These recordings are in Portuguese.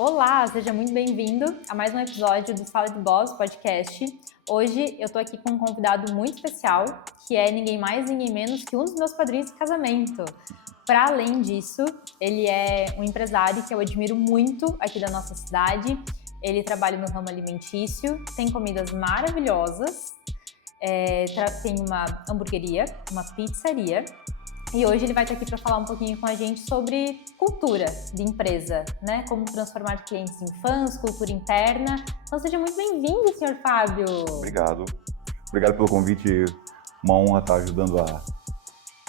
Olá, seja muito bem-vindo a mais um episódio do Sala de Boss Podcast. Hoje eu tô aqui com um convidado muito especial, que é ninguém mais, ninguém menos que um dos meus padrinhos de casamento. Para além disso, ele é um empresário que eu admiro muito aqui da nossa cidade. Ele trabalha no ramo alimentício, tem comidas maravilhosas, tem uma hamburgueria, uma pizzaria. E hoje ele vai estar aqui para falar um pouquinho com a gente sobre cultura de empresa, né? Como transformar clientes em fãs, cultura interna. Então seja muito bem-vindo, Sr. Fábio. Obrigado. Obrigado pelo convite. Uma honra estar ajudando a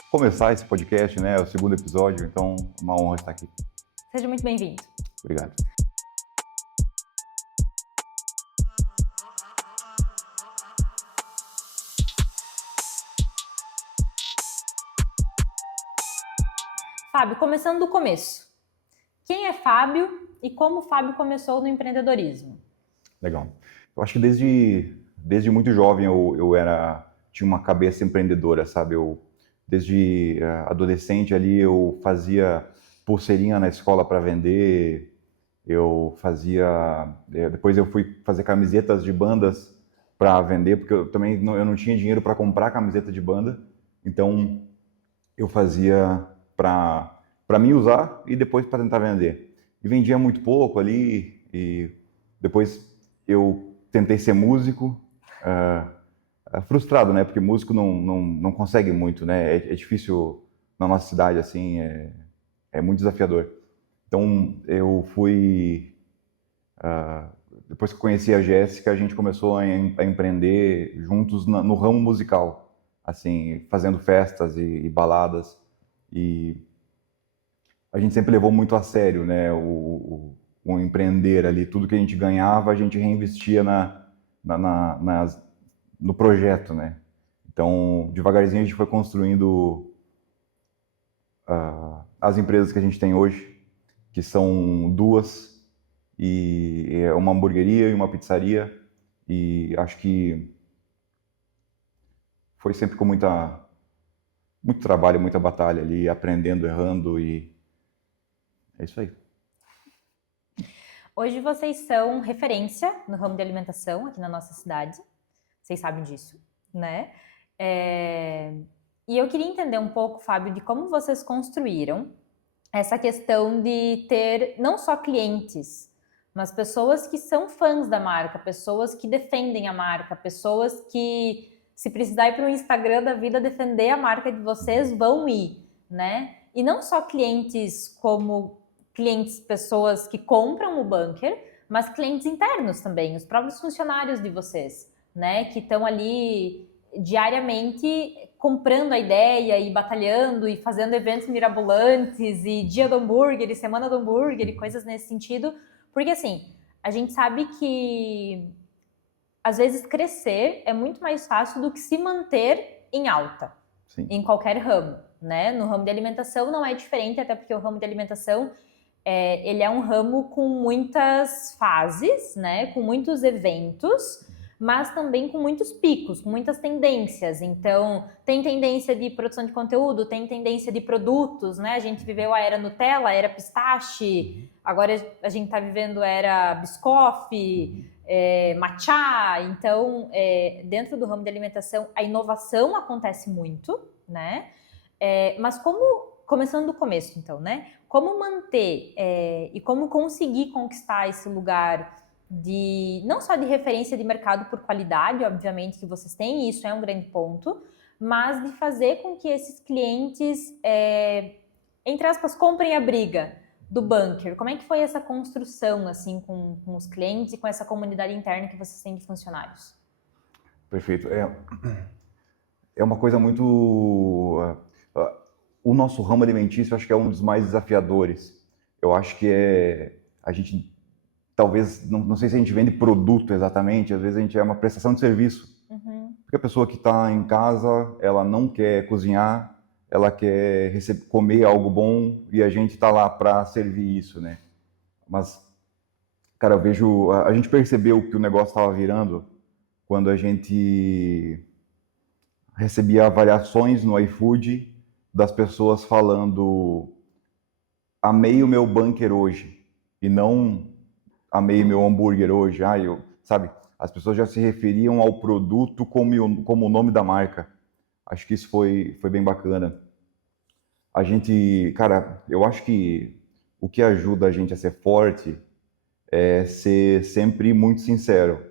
começar esse podcast, né? O segundo episódio, então uma honra estar aqui. Seja muito bem-vindo. Obrigado. Fábio, começando do começo. Quem é Fábio e como o Fábio começou no empreendedorismo? Legal. Eu acho que desde muito jovem tinha uma cabeça empreendedora, sabe? Desde adolescente ali eu fazia pulseirinha na escola para vender, depois eu fui fazer camisetas de bandas para vender, porque eu não tinha dinheiro para comprar camiseta de banda, então eu fazia para mim usar e depois para tentar vender. E vendia muito pouco ali, e depois eu tentei ser músico, frustrado, né? Porque músico não consegue muito, né? É difícil na nossa cidade, assim, é muito desafiador. Então eu fui... depois que eu conheci a Jéssica, a gente começou a empreender juntos no ramo musical, assim, fazendo festas e baladas. E a gente sempre levou muito a sério, né, o empreender ali. Tudo que a gente ganhava, a gente reinvestia no projeto, né. Então, devagarzinho a gente foi construindo as empresas que a gente tem hoje, que são duas, e é uma hamburgueria e uma pizzaria, e acho que foi sempre com muito trabalho, muita batalha ali, aprendendo, errando, e é isso aí. Hoje vocês são referência no ramo de alimentação aqui na nossa cidade. Vocês sabem disso, né? E eu queria entender um pouco, Fábio, de como vocês construíram essa questão de ter não só clientes, mas pessoas que são fãs da marca, pessoas que defendem a marca, pessoas que, se precisar ir para o Instagram da vida defender a marca de vocês, vão ir, né? E não só clientes como clientes, pessoas que compram o bunker, mas clientes internos também, os próprios funcionários de vocês, né? Que estão ali diariamente comprando a ideia e batalhando e fazendo eventos mirabolantes e dia do hambúrguer e semana do hambúrguer e coisas nesse sentido, porque assim, a gente sabe que às vezes crescer é muito mais fácil do que se manter em alta. Sim. Em qualquer ramo, né? No ramo de alimentação não é diferente, até porque o ramo de alimentação ele é um ramo com muitas fases, né? Com muitos eventos, mas também com muitos picos, com muitas tendências. Então, tem tendência de produção de conteúdo, tem tendência de produtos, né? A gente viveu a era Nutella, a era pistache, agora a gente está vivendo a era Biscoff, matcha. Então, dentro do ramo de alimentação, a inovação acontece muito, né? Mas começando do começo, então, né? Como manter e como conseguir conquistar esse lugar não só de referência de mercado por qualidade, obviamente que vocês têm, e isso é um grande ponto, mas de fazer com que esses clientes, entre aspas, comprem a briga do bunker. Como é que foi essa construção, assim, com os clientes e com essa comunidade interna que vocês têm de funcionários? Perfeito. É uma coisa muito... o nosso ramo alimentício, acho que é um dos mais desafiadores. Eu acho que a gente... Talvez, não sei se a gente vende produto exatamente, às vezes a gente é uma prestação de serviço. Uhum. Porque a pessoa que está em casa, ela não quer cozinhar, ela quer comer algo bom e a gente está lá para servir isso, né? Mas, cara, eu vejo... A gente percebeu que o negócio estava virando quando a gente recebia avaliações no iFood das pessoas falando: amei o meu bunker hoje, e não amei meu hambúrguer hoje, sabe? As pessoas já se referiam ao produto como o nome da marca. Acho que isso foi bem bacana. A gente, cara, eu acho que o que ajuda a gente a ser forte é ser sempre muito sincero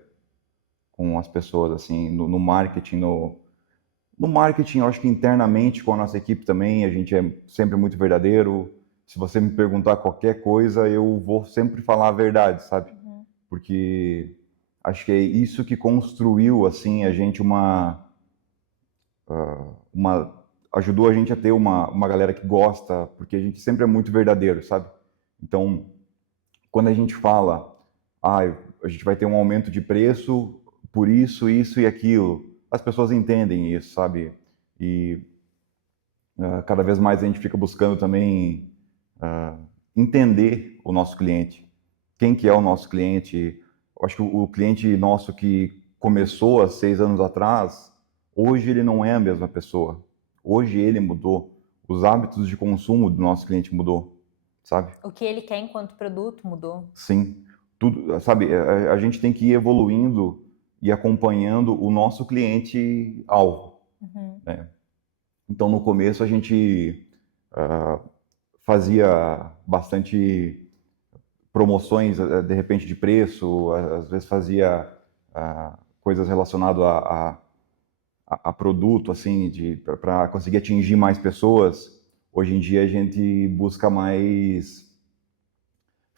com as pessoas, assim, no marketing, no marketing, eu acho que internamente com a nossa equipe também, a gente é sempre muito verdadeiro. Se você me perguntar qualquer coisa, eu vou sempre falar a verdade, sabe? Uhum. Porque acho que é isso que construiu, assim, a gente ajudou a gente a ter uma galera que gosta, porque a gente sempre é muito verdadeiro, sabe? Então, quando a gente fala, a gente vai ter um aumento de preço por isso, isso e aquilo, as pessoas entendem isso, sabe? E cada vez mais a gente fica buscando também entender o nosso cliente. Quem que é o nosso cliente? Eu acho que o cliente nosso que começou há 6 anos atrás, hoje ele não é a mesma pessoa. Hoje ele mudou. Os hábitos de consumo do nosso cliente mudou, sabe? O que ele quer enquanto produto mudou. Sim, tudo, sabe? A gente tem que ir evoluindo e acompanhando o nosso cliente alvo, Uhum. né? Então, no começo a gente fazia bastante promoções, de repente, de preço, às vezes fazia coisas relacionadas a produto, assim, para conseguir atingir mais pessoas. Hoje em dia a gente busca mais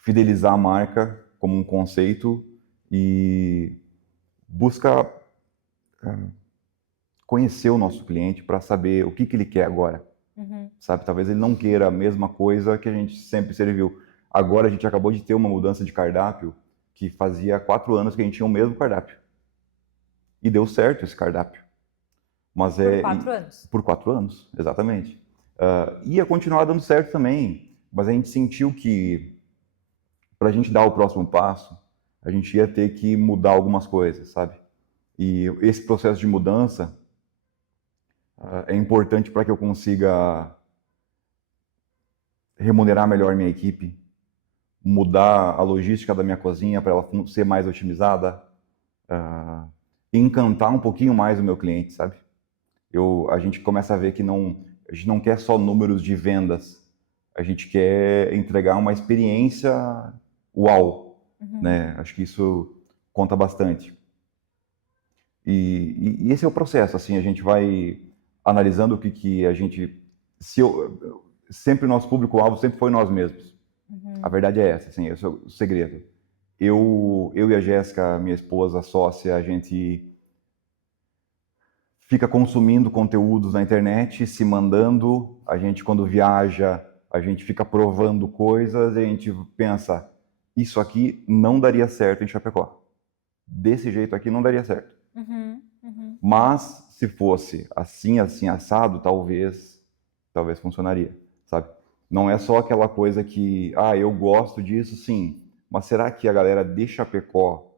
fidelizar a marca como um conceito e busca conhecer o nosso cliente para saber o que ele quer agora. Uhum. Sabe? Talvez ele não queira a mesma coisa que a gente sempre serviu. Agora a gente acabou de ter uma mudança de cardápio que fazia 4 anos que a gente tinha o mesmo cardápio. E deu certo esse cardápio. Mas Por 4 anos. por 4 anos, exatamente. Ia continuar dando certo também, mas a gente sentiu que para a gente dar o próximo passo, a gente ia ter que mudar algumas coisas, sabe? E esse processo de mudança é importante para que eu consiga remunerar melhor minha equipe, mudar a logística da minha cozinha para ela ser mais otimizada, e encantar um pouquinho mais o meu cliente, sabe? A gente começa a ver que a gente não quer só números de vendas, a gente quer entregar uma experiência uau, né? Acho que isso conta bastante. E esse é o processo, assim, a gente vai analisando o que a gente... sempre o nosso público-alvo sempre foi nós mesmos. A verdade é essa, assim, esse é o segredo. Eu e a Jéssica, minha esposa, sócia, a gente fica consumindo conteúdos na internet, se mandando, a gente quando viaja, a gente fica provando coisas, e a gente pensa, isso aqui não daria certo em Chapecó. Desse jeito aqui não daria certo. Uhum. Uhum. Mas se fosse assim, assim, assado, talvez funcionaria, sabe? Não é só aquela coisa que, eu gosto disso, sim, mas será que a galera de Chapecó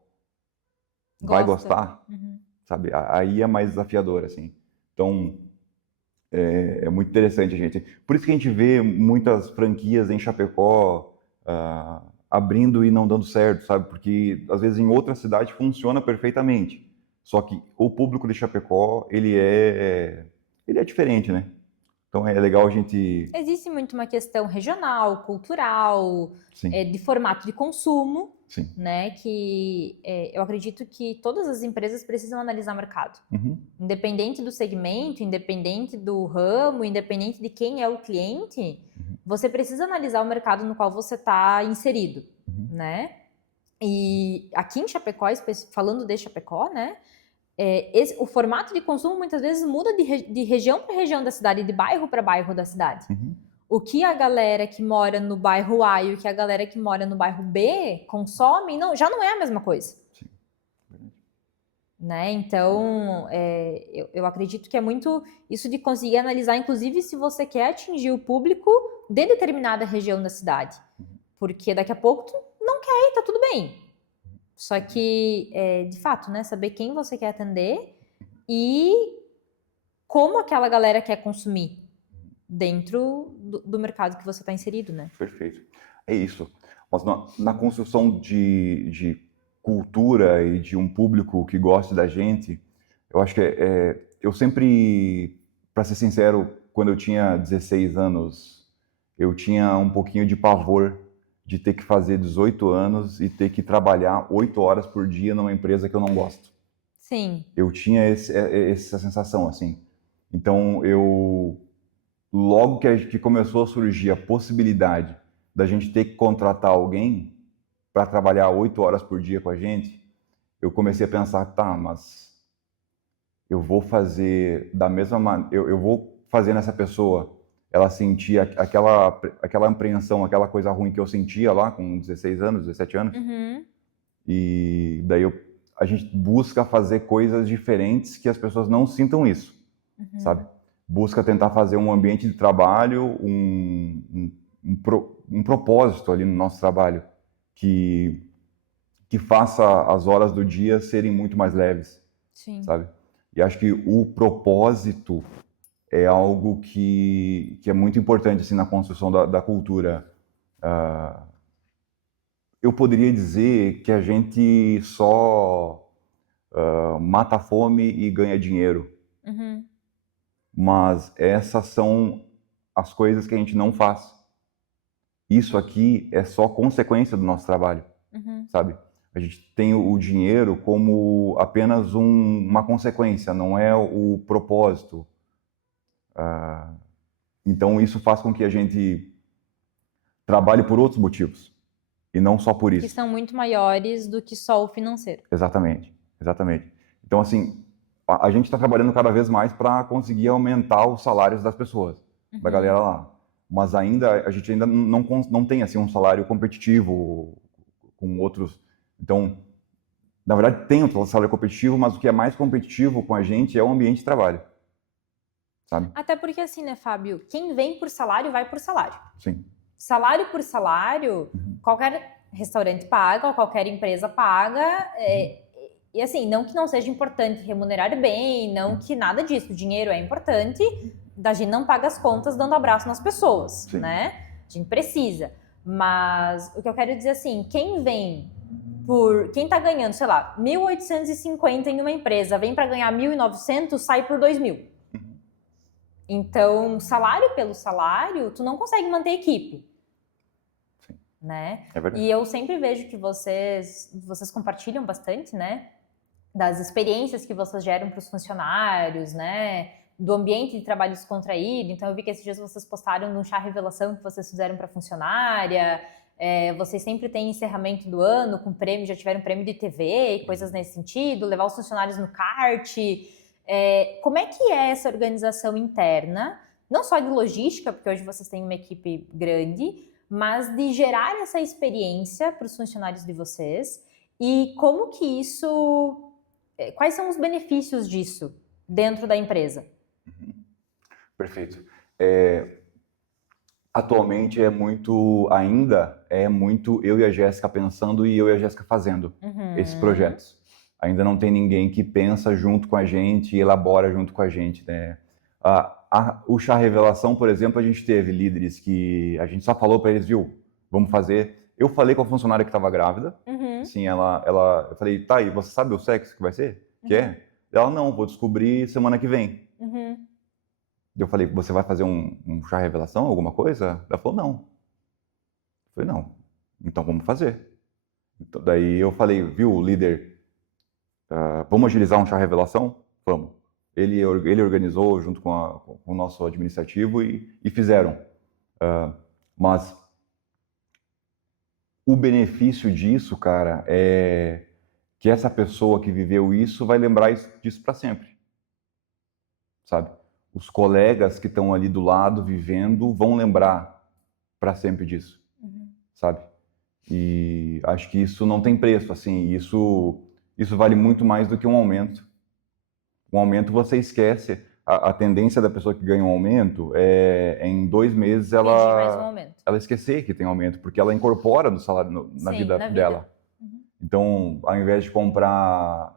vai Gosta. gostar? Uhum. Sabe? Aí é mais desafiador, assim. Então, é muito interessante a gente. Por isso que a gente vê muitas franquias em Chapecó abrindo e não dando certo, sabe? Porque às vezes em outra cidade funciona perfeitamente. Só que o público de Chapecó, ele é diferente, né? Então é legal a gente... Existe muito uma questão regional, cultural, Sim, de formato de consumo, sim. né? Que eu acredito que todas as empresas precisam analisar o mercado. Uhum, Independente do segmento, independente do ramo, independente de quem é o cliente, você precisa analisar o mercado no qual você está inserido, né? E aqui em Chapecó, falando de Chapecó, né? O formato de consumo muitas vezes muda de região para região da cidade, de bairro para bairro da cidade. uhum. O que a galera que mora no bairro A e o que a galera que mora no bairro B consomem, já não é a mesma coisa. Sim. Né? Então, eu acredito que é muito isso de conseguir analisar, inclusive, se você quer atingir o público de determinada região da cidade. Porque daqui a pouco tu não quer e tá tudo bem. Só que, de fato, né, saber quem você quer atender e como aquela galera quer consumir dentro do mercado que você está inserido, né? Perfeito. É isso. Mas na construção de cultura e de um público que goste da gente, eu acho que eu sempre, para ser sincero, quando eu tinha 16 anos, eu tinha um pouquinho de pavor de ter que fazer 18 anos e ter que trabalhar 8 horas por dia numa empresa que eu não gosto. Sim. Eu tinha essa sensação, assim. Então, logo que começou a surgir a possibilidade da gente ter que contratar alguém para trabalhar 8 horas por dia com a gente, eu comecei a pensar, tá, mas eu vou fazer da mesma maneira, eu vou fazer nessa pessoa ela sentir aquela apreensão, aquela coisa ruim que eu sentia lá com 16 anos, 17 anos. Uhum. E daí a gente busca fazer coisas diferentes que as pessoas não sintam isso, sabe? Busca tentar fazer um ambiente de trabalho, um propósito ali no nosso trabalho, que faça as horas do dia serem muito mais leves, Sim. sabe? E acho que o propósito é algo que é muito importante assim, na construção da cultura. Eu poderia dizer que a gente só mata a fome e ganha dinheiro. Uhum. Mas essas são as coisas que a gente não faz. Isso aqui é só consequência do nosso trabalho, sabe? A gente tem o dinheiro como apenas uma consequência, não é o propósito. Então isso faz com que a gente trabalhe por outros motivos e não só por Que isso. são muito maiores do que só o financeiro. Exatamente, exatamente. Então assim, a gente está trabalhando cada vez mais para conseguir aumentar os salários das pessoas, da galera lá. Mas a gente ainda não tem assim um salário competitivo com outros. Então, na verdade, tem um salário competitivo, mas o que é mais competitivo com a gente é o ambiente de trabalho, sabe? Até porque assim, né, Fábio? Quem vem por salário, vai por salário. Sim. Salário por salário, qualquer restaurante paga, ou qualquer empresa paga. E assim, não que não seja importante remunerar bem, não que nada disso. O dinheiro é importante, a gente não paga as contas dando abraço nas pessoas, Sim. né? A gente precisa. Mas o que eu quero dizer assim, quem tá ganhando, sei lá, 1.850 em uma empresa, vem para ganhar 1.900, sai por 2.000. Então, salário pelo salário, tu não consegue manter equipe. Sim. Né? É verdade. E eu sempre vejo que vocês compartilham bastante, né? Das experiências que vocês geram para os funcionários, né? Do ambiente de trabalho descontraído. Então, eu vi que esses dias vocês postaram num chá revelação que vocês fizeram para funcionária. Vocês sempre têm encerramento do ano com prêmio, já tiveram prêmio de TV e coisas nesse sentido, levar os funcionários no kart. Como é que é essa organização interna? Não só de logística, porque hoje vocês têm uma equipe grande, mas de gerar essa experiência para os funcionários de vocês e como que isso... Quais são os benefícios disso dentro da empresa? Perfeito. Atualmente ainda é muito eu e a Jéssica pensando e eu e a Jéssica fazendo esses projetos. Ainda não tem ninguém que pensa junto com a gente e elabora junto com a gente, né? O Chá Revelação, por exemplo, a gente teve líderes que a gente só falou para eles, viu, vamos fazer. Eu falei com a funcionária que estava grávida, assim, eu falei, tá, e você sabe o sexo que vai ser? Que é? Ela, não, vou descobrir semana que vem. Eu falei, você vai fazer um chá revelação, alguma coisa? Ela falou, não. Eu falei, não, então vamos fazer. Então, daí eu falei, viu, líder, vamos agilizar um chá revelação? Vamos. Ele organizou junto com o nosso administrativo e fizeram. Mas o benefício disso, cara, é que essa pessoa que viveu isso vai lembrar disso para sempre. Sabe? Os colegas que estão ali do lado vivendo vão lembrar para sempre disso, sabe? E acho que isso não tem preço, assim, isso vale muito mais do que um aumento. Um aumento você esquece. A tendência da pessoa que ganha um aumento é em 2 meses ela esquecer que tem aumento, porque ela incorpora no salário na vida dela. Então, ao invés de comprar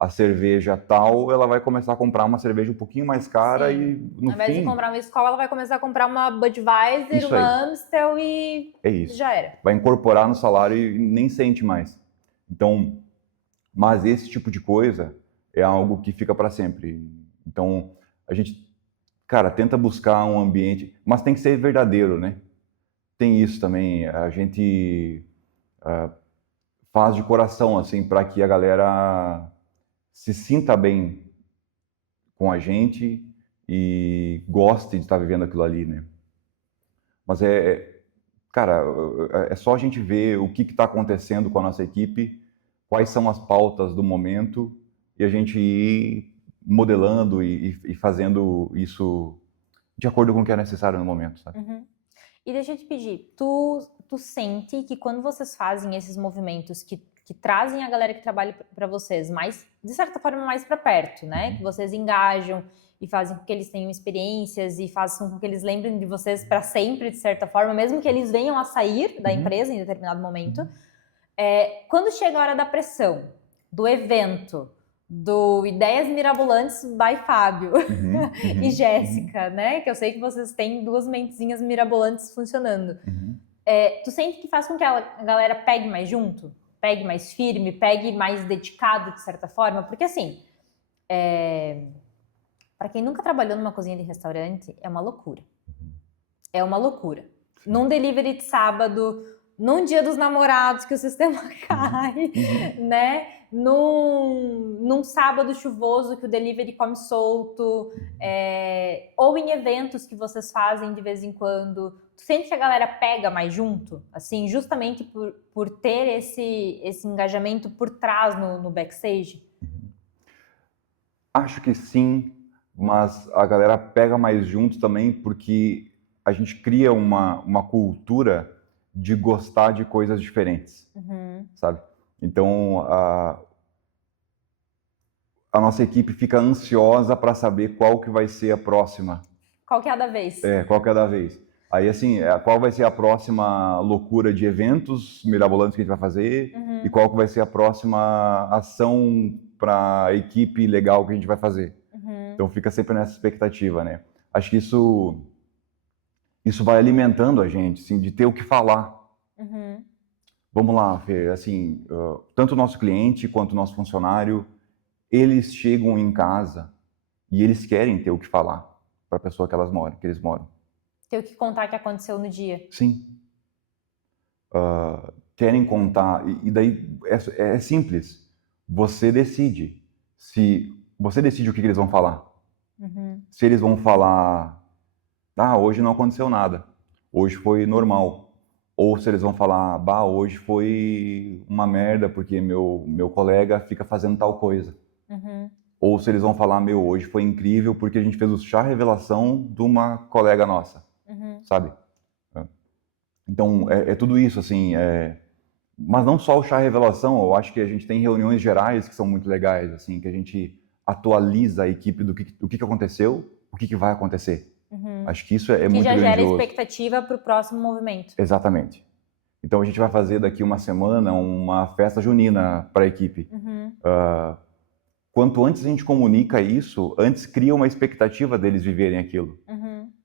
a cerveja tal, ela vai começar a comprar uma cerveja um pouquinho mais cara. Sim. E no Ao invés fim, de comprar uma Skol, ela vai começar a comprar uma Budweiser, Isso uma aí. Amstel e é isso. já era. Vai incorporar no salário e nem sente mais. Então, mas esse tipo de coisa é algo que fica para sempre. Então, a gente, cara, tenta buscar um ambiente, mas tem que ser verdadeiro, né? Tem isso também. A gente faz de coração, assim, para que a galera se sinta bem com a gente e goste de estar vivendo aquilo ali, né? Mas cara, é só a gente ver o que está acontecendo com a nossa equipe, quais são as pautas do momento e a gente ir modelando e fazendo isso de acordo com o que é necessário no momento, sabe? Uhum. E deixa eu te pedir, tu sente que quando vocês fazem esses movimentos que trazem a galera que trabalha para vocês mais, de certa forma, mais para perto, né? Que vocês engajam e fazem com que eles tenham experiências e façam com que eles lembrem de vocês para sempre, de certa forma, mesmo que eles venham a sair da empresa em determinado momento. Quando chega a hora da pressão, do evento, do Ideias Mirabolantes by Fábio e Jéssica, né? Que eu sei que vocês têm duas mentezinhas mirabolantes funcionando. Tu sente que faz com que a galera pegue mais junto? Pegue mais firme? Pegue mais dedicado, de certa forma? Porque, assim, para quem nunca trabalhou numa cozinha de restaurante, é uma loucura. É uma loucura. Num delivery de sábado, num dia dos namorados que o sistema cai, né? Num sábado chuvoso que o delivery come solto, ou em eventos que vocês fazem de vez em quando. Tu sente que a galera pega mais junto? Assim, justamente por ter esse engajamento por trás no backstage? Acho que sim, mas a galera pega mais junto também porque a gente cria uma cultura de gostar de coisas diferentes, sabe? Então, a nossa equipe fica ansiosa para saber qual que vai ser a próxima. Qual que é a da vez? Qual que é a da vez. Aí, assim, qual vai ser a próxima loucura de eventos mirabolantes que a gente vai fazer e qual que vai ser a próxima ação para a equipe legal que a gente vai fazer. Então, fica sempre nessa expectativa, né? Acho que isso vai alimentando a gente, assim, de ter o que falar. Vamos lá, Fê, assim, tanto o nosso cliente quanto o nosso funcionário, eles chegam em casa e eles querem ter o que falar para a pessoa que eles moram. Ter o que contar que aconteceu no dia. Sim. Querem contar, e daí é simples. Você decide o que eles vão falar. Se eles vão falar, hoje não aconteceu nada, hoje foi normal. Ou se eles vão falar, hoje foi uma merda porque meu colega fica fazendo tal coisa. Ou se eles vão falar, hoje foi incrível porque a gente fez o chá revelação de uma colega nossa, sabe? Então, é tudo isso, assim, mas não só o chá revelação, eu acho que a gente tem reuniões gerais que são muito legais, assim, que a gente atualiza a equipe do que aconteceu, o que vai acontecer. Acho que isso é muito grandioso. Que já gera expectativa para o próximo movimento. Exatamente. Então a gente vai fazer daqui uma semana uma festa junina para a equipe. Quanto antes a gente comunica isso, antes cria uma expectativa deles viverem aquilo.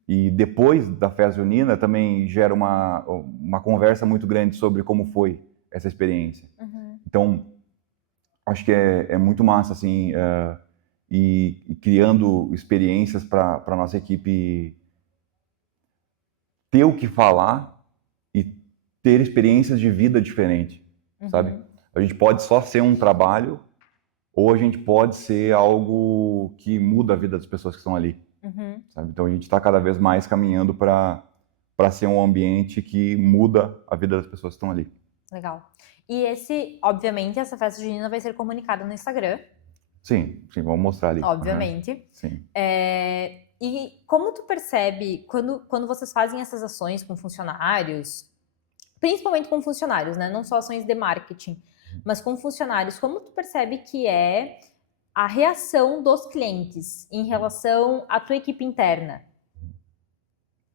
E depois da festa junina também gera uma conversa muito grande sobre como foi essa experiência. Então acho que é muito massa, assim, e criando experiências para a nossa equipe ter o que falar e ter experiências de vida diferentes, sabe? A gente pode só ser um trabalho ou a gente pode ser algo que muda a vida das pessoas que estão ali, sabe? Então a gente está cada vez mais caminhando para ser um ambiente que muda a vida das pessoas que estão ali. Legal. E obviamente, essa festa junina vai ser comunicada no Instagram. Sim, vamos mostrar ali. Obviamente. Sim. E como tu percebe, quando vocês fazem essas ações com funcionários, principalmente com funcionários, né? Não só ações de marketing, mas com funcionários, como tu percebe que é a reação dos clientes em relação à tua equipe interna?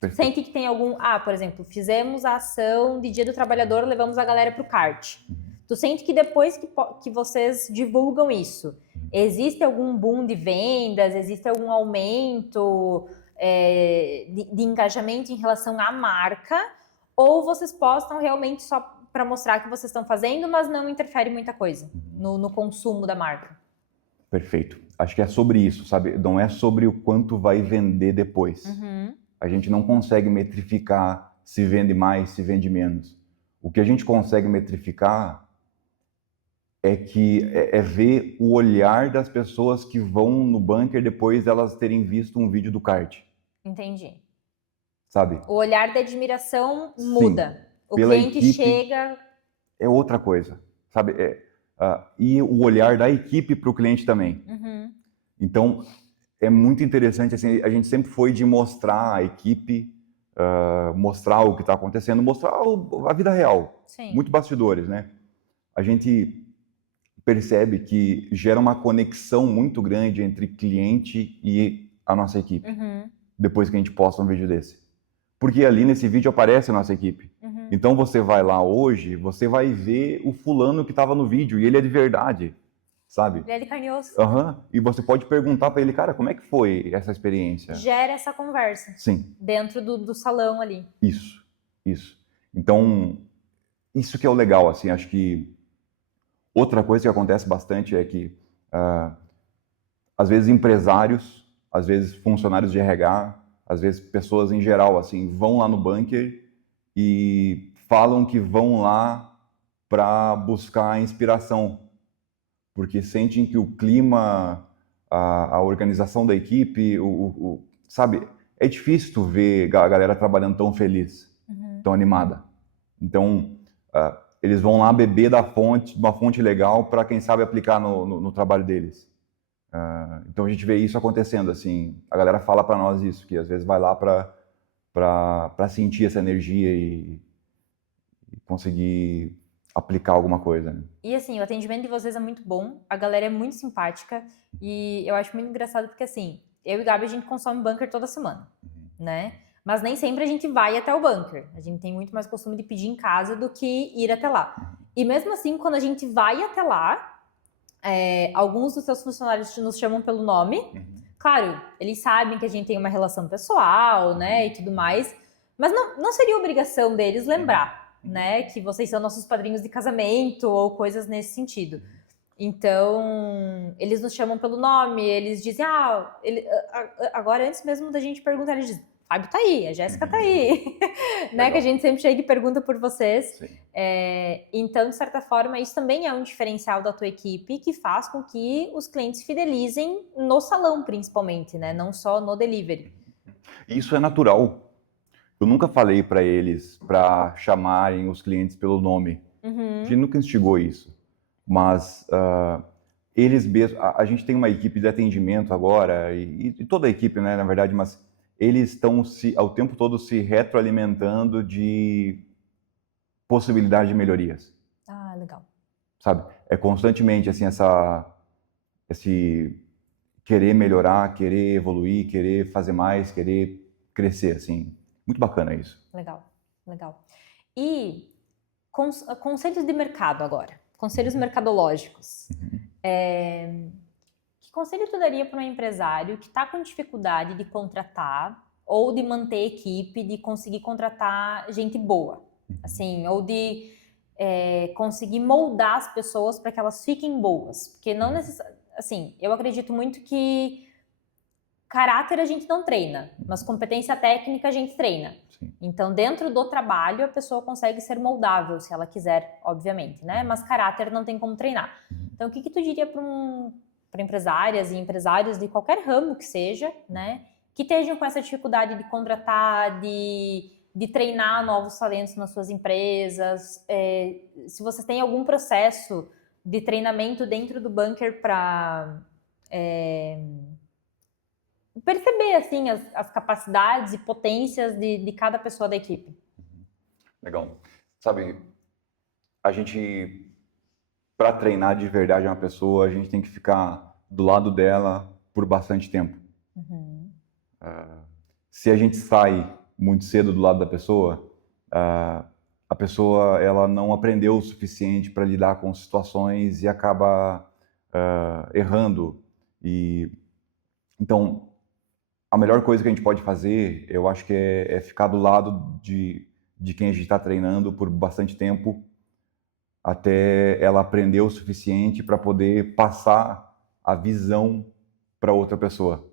Perfeito. Sente que tem algum... por exemplo, fizemos a ação de Dia do Trabalhador, levamos a galera pro kart. Tu sente que depois que vocês divulgam isso, Existe algum boom de vendas? Existe algum aumento de engajamento em relação à marca? Ou vocês postam realmente só para mostrar que vocês estão fazendo, mas não interfere muita coisa no consumo da marca? Perfeito. Acho que é sobre isso, sabe? Não é sobre o quanto vai vender depois. A gente não consegue metrificar se vende mais, se vende menos. O que a gente consegue metrificar é ver o olhar das pessoas que vão no bunker depois delas terem visto um vídeo do kart. Entendi. Sabe? O olhar da admiração muda. Sim, O pela cliente equipe chega... É outra coisa, sabe? E o olhar da equipe para o cliente também. Então, é muito interessante, assim, a gente sempre foi de mostrar a equipe, mostrar o que está acontecendo, mostrar a vida real. Sim. Muito bastidores, né? A gente percebe que gera uma conexão muito grande entre cliente e a nossa equipe, depois que a gente posta um vídeo desse. Porque ali nesse vídeo aparece a nossa equipe. Então você vai lá hoje, você vai ver o fulano que estava no vídeo, e ele é de verdade, sabe? Ele é de carne e osso. E você pode perguntar para ele, cara, como é que foi essa experiência? Gera essa conversa. Sim. Dentro do salão ali. Isso. Então, isso que é o legal, assim, acho que outra coisa que acontece bastante é que, às vezes, empresários, às vezes, funcionários de RH, às vezes, pessoas em geral, assim, vão lá no bunker e falam que vão lá para buscar inspiração, porque sentem que o clima, a organização da equipe, sabe, é difícil tu ver a galera trabalhando tão feliz, tão animada. Então, eles vão lá beber da fonte, de uma fonte legal, para quem sabe aplicar no trabalho deles. Então a gente vê isso acontecendo, assim, a galera fala para nós isso, que às vezes vai lá para sentir essa energia e conseguir aplicar alguma coisa. Né? E assim, o atendimento de vocês é muito bom, a galera é muito simpática e eu acho muito engraçado porque assim, eu e Gabi a gente consome bunker toda semana, né? Mas nem sempre a gente vai até o bunker. A gente tem muito mais costume de pedir em casa do que ir até lá. E mesmo assim, quando a gente vai até lá, alguns dos seus funcionários nos chamam pelo nome. Claro, eles sabem que a gente tem uma relação pessoal, né, e tudo mais. Mas não seria obrigação deles lembrar, né, que vocês são nossos padrinhos de casamento ou coisas nesse sentido. Então, eles nos chamam pelo nome, eles dizem, agora antes mesmo da gente perguntar, eles dizem, Fábio tá aí, a Jéssica tá aí, né, que a gente sempre chega e pergunta por vocês. Então, de certa forma, isso também é um diferencial da tua equipe que faz com que os clientes fidelizem no salão, principalmente, né, não só no delivery. Isso é natural. Eu nunca falei para eles para chamarem os clientes pelo nome. A gente nunca instigou isso. Mas eles mesmos, a gente tem uma equipe de atendimento agora, e toda a equipe, né, na verdade, mas eles estão ao tempo todo se retroalimentando de possibilidade de melhorias. Legal. Sabe? É constantemente assim esse querer melhorar, querer evoluir, querer fazer mais, querer crescer, assim. Muito bacana isso. Legal. E conselhos de mercado agora, conselhos mercadológicos. Que conselho tu daria para um empresário que está com dificuldade de contratar ou de manter equipe, de conseguir contratar gente boa, assim, ou de conseguir moldar as pessoas para que elas fiquem boas? Porque não necessariamente, assim, eu acredito muito que caráter a gente não treina, mas competência técnica a gente treina. Sim. Então, dentro do trabalho, a pessoa consegue ser moldável, se ela quiser, obviamente, né? Mas caráter não tem como treinar. Então, o que tu diria para empresárias e empresários de qualquer ramo que seja, né? Que estejam com essa dificuldade de contratar, de treinar novos talentos nas suas empresas. Se vocês têm algum processo de treinamento dentro do bunker para perceber assim as capacidades e potências de cada pessoa da equipe. Legal. Sabe, a gente, para treinar de verdade uma pessoa, a gente tem que ficar do lado dela por bastante tempo. Se a gente sai muito cedo do lado da pessoa, a pessoa ela não aprendeu o suficiente para lidar com situações e acaba errando. Então, a melhor coisa que a gente pode fazer, eu acho que é ficar do lado de quem a gente está treinando por bastante tempo, até ela aprender o suficiente para poder passar a visão para outra pessoa.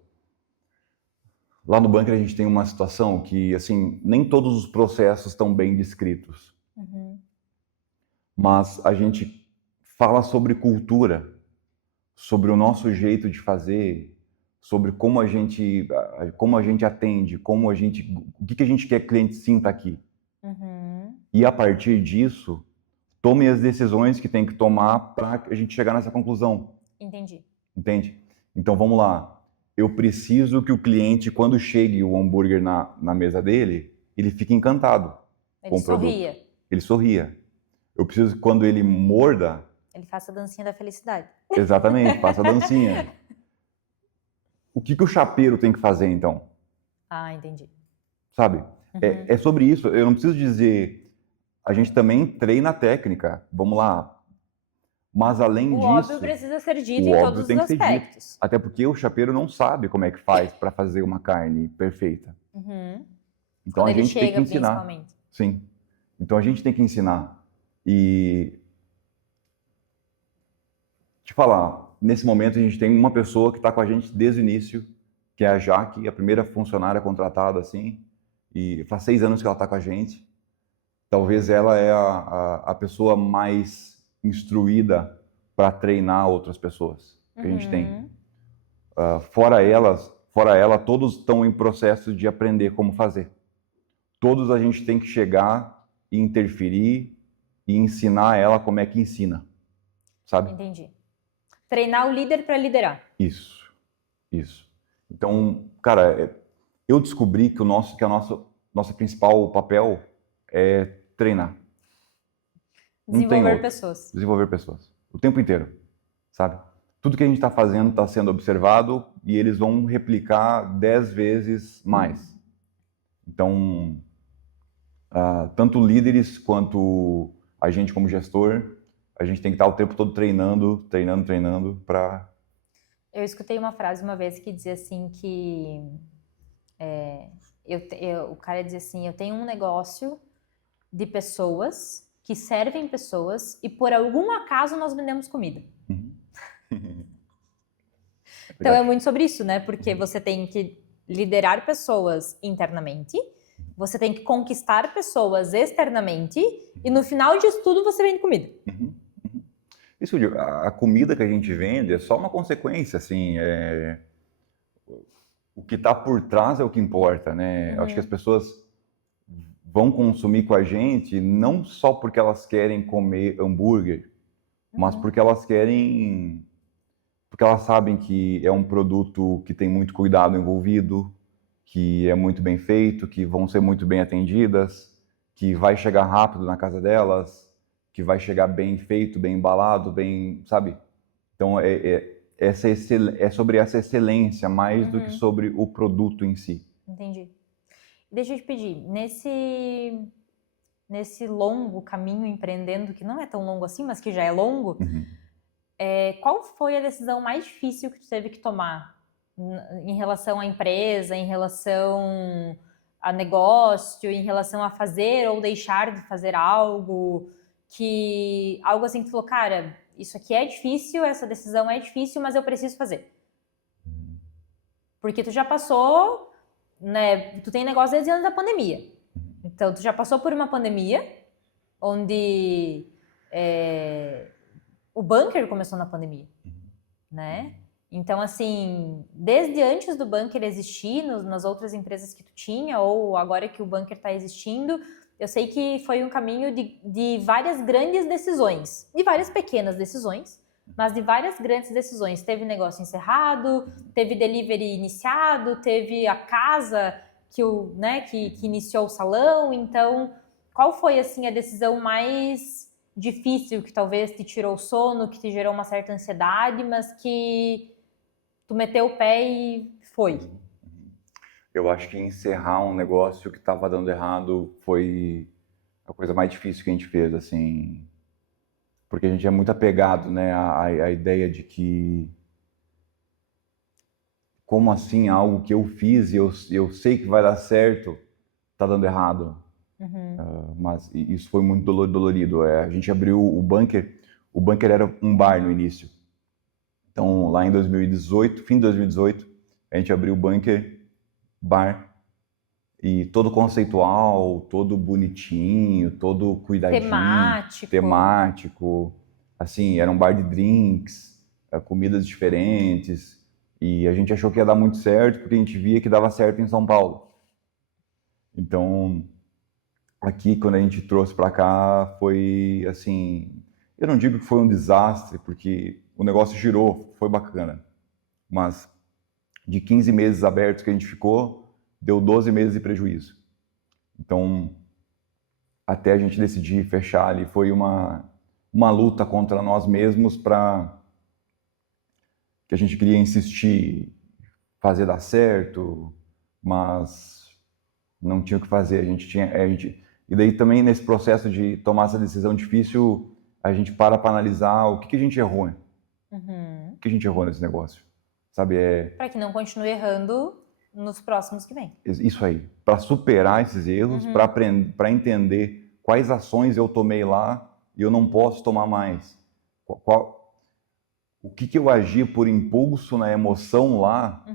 Lá no bunker a gente tem uma situação que, assim, nem todos os processos estão bem descritos. Mas a gente fala sobre cultura, sobre o nosso jeito de fazer, sobre como a gente atende, o que a gente quer que o cliente sinta aqui. E a partir disso, tome as decisões que tem que tomar para a gente chegar nessa conclusão. Entendi. Entende? Então vamos lá. Eu preciso que o cliente, quando chegue o hambúrguer na mesa dele, ele fique encantado com o produto. Ele sorria. Eu preciso que quando ele morda... ele faça a dancinha da felicidade. Exatamente, faça a dancinha. O que o chapeiro tem que fazer, então? Ah, entendi. Sabe? É sobre isso. Eu não preciso dizer... A gente também treina a técnica. Vamos lá. Mas além disso... o óbvio precisa ser dito em todos os aspectos. Até porque o chapeiro não sabe como é que faz para fazer uma carne perfeita. Então quando a gente tem que ensinar. Principalmente. Sim. Então a gente tem que ensinar. E te falar, nesse momento a gente tem uma pessoa que está com a gente desde o início, que é a Jaque, a primeira funcionária contratada, assim, e faz 6 anos que ela está com a gente. Talvez ela é a pessoa mais instruída para treinar outras pessoas que a gente tem. Fora ela, todos estão em processo de aprender como fazer. Todos a gente tem que chegar e interferir e ensinar ela como é que ensina, sabe? Entendi. Treinar o líder para liderar. Isso. Então, cara, eu descobri que nosso principal papel é treinar. Desenvolver pessoas. Desenvolver pessoas. O tempo inteiro, sabe? Tudo que a gente está fazendo está sendo observado e eles vão replicar 10 vezes mais. Então, tanto líderes quanto a gente como gestor, a gente tem que estar o tempo todo treinando para... Eu escutei uma frase uma vez que dizia assim que... o cara dizia assim, eu tenho um negócio de pessoas que servem pessoas e por algum acaso nós vendemos comida. Então é muito sobre isso, né? Porque você tem que liderar pessoas internamente, você tem que conquistar pessoas externamente e no final disso tudo você vende comida. Isso, a comida que a gente vende é só uma consequência, assim, o que está por trás é o que importa, né? Acho que as pessoas vão consumir com a gente não só porque elas querem comer hambúrguer, mas porque elas sabem que é um produto que tem muito cuidado envolvido, que é muito bem feito, que vão ser muito bem atendidas, que vai chegar rápido na casa delas, que vai chegar bem feito, bem embalado, bem, sabe? Então é sobre essa excelência mais do que sobre o produto em si. Entendi. Deixa eu te pedir, nesse longo caminho empreendendo, que não é tão longo assim, mas que já é longo, qual foi a decisão mais difícil que tu teve que tomar em relação à empresa, em relação a negócio, em relação a fazer ou deixar de fazer algo, algo assim que tu falou, cara, isso aqui é difícil, essa decisão é difícil, mas eu preciso fazer. Porque tu já passou... né, tu tem negócio desde antes da pandemia. Então, tu já passou por uma pandemia onde o bunker começou na pandemia, né? Então, assim, desde antes do bunker existir, nas outras empresas que tu tinha, ou agora que o bunker está existindo, eu sei que foi um caminho de várias grandes decisões, de várias pequenas decisões, mas de várias grandes decisões. Teve negócio encerrado, teve delivery iniciado, teve a casa que iniciou o salão. Então, qual foi assim a decisão mais difícil que talvez te tirou o sono, que te gerou uma certa ansiedade, mas que tu meteu o pé e foi? Eu acho que encerrar um negócio que estava dando errado foi a coisa mais difícil que a gente fez, assim. porque a gente é muito apegado, né, à ideia de que, como assim, algo que eu fiz e eu sei que vai dar certo, tá dando errado. Mas isso foi muito dolorido. A gente abriu o Bunker era um bar no início. Então, lá em 2018, fim de 2018, a gente abriu o Bunker Bar, e todo conceitual, todo bonitinho, todo cuidadinho, temático. Assim, era um bar de drinks, comidas diferentes, e a gente achou que ia dar muito certo, porque a gente via que dava certo em São Paulo. Então, aqui, quando a gente trouxe para cá, foi assim, eu não digo que foi um desastre, porque o negócio girou, foi bacana, mas de 15 meses abertos que a gente ficou, deu 12 meses de prejuízo. Então, até a gente decidir fechar ali, foi uma luta contra nós mesmos para que a gente queria insistir, fazer dar certo, mas não tinha o que fazer. E daí também nesse processo de tomar essa decisão difícil, a gente para analisar o que a gente errou, né? O que a gente errou nesse negócio, sabe? Para que não continue errando nos próximos que vem. Isso aí, para superar esses erros, para entender quais ações eu tomei lá e eu não posso tomar mais. O que eu agi por impulso, na emoção lá,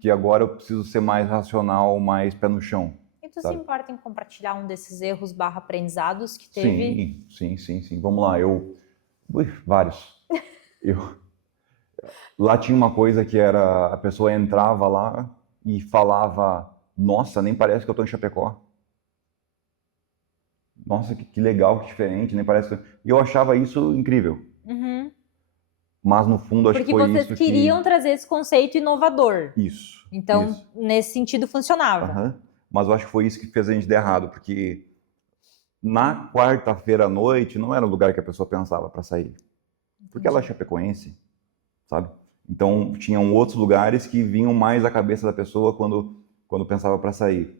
que agora eu preciso ser mais racional, mais pé no chão. E tu se importa em compartilhar um desses erros / aprendizados que teve? Sim. Vamos lá, vários. Lá tinha uma coisa que era, a pessoa entrava lá e falava, nossa, nem parece que eu tô em Chapecó. Nossa, que legal, que diferente, nem parece que... E eu achava isso incrível. Mas no fundo acho que foi isso que... Porque vocês queriam trazer esse conceito inovador. Isso. Então, nesse sentido, funcionava. Mas eu acho que foi isso que fez a gente dar errado, porque na quarta-feira à noite não era o lugar que a pessoa pensava para sair. Porque ela é chapecoense, sabe? Então, tinham outros lugares que vinham mais à cabeça da pessoa quando pensava para sair.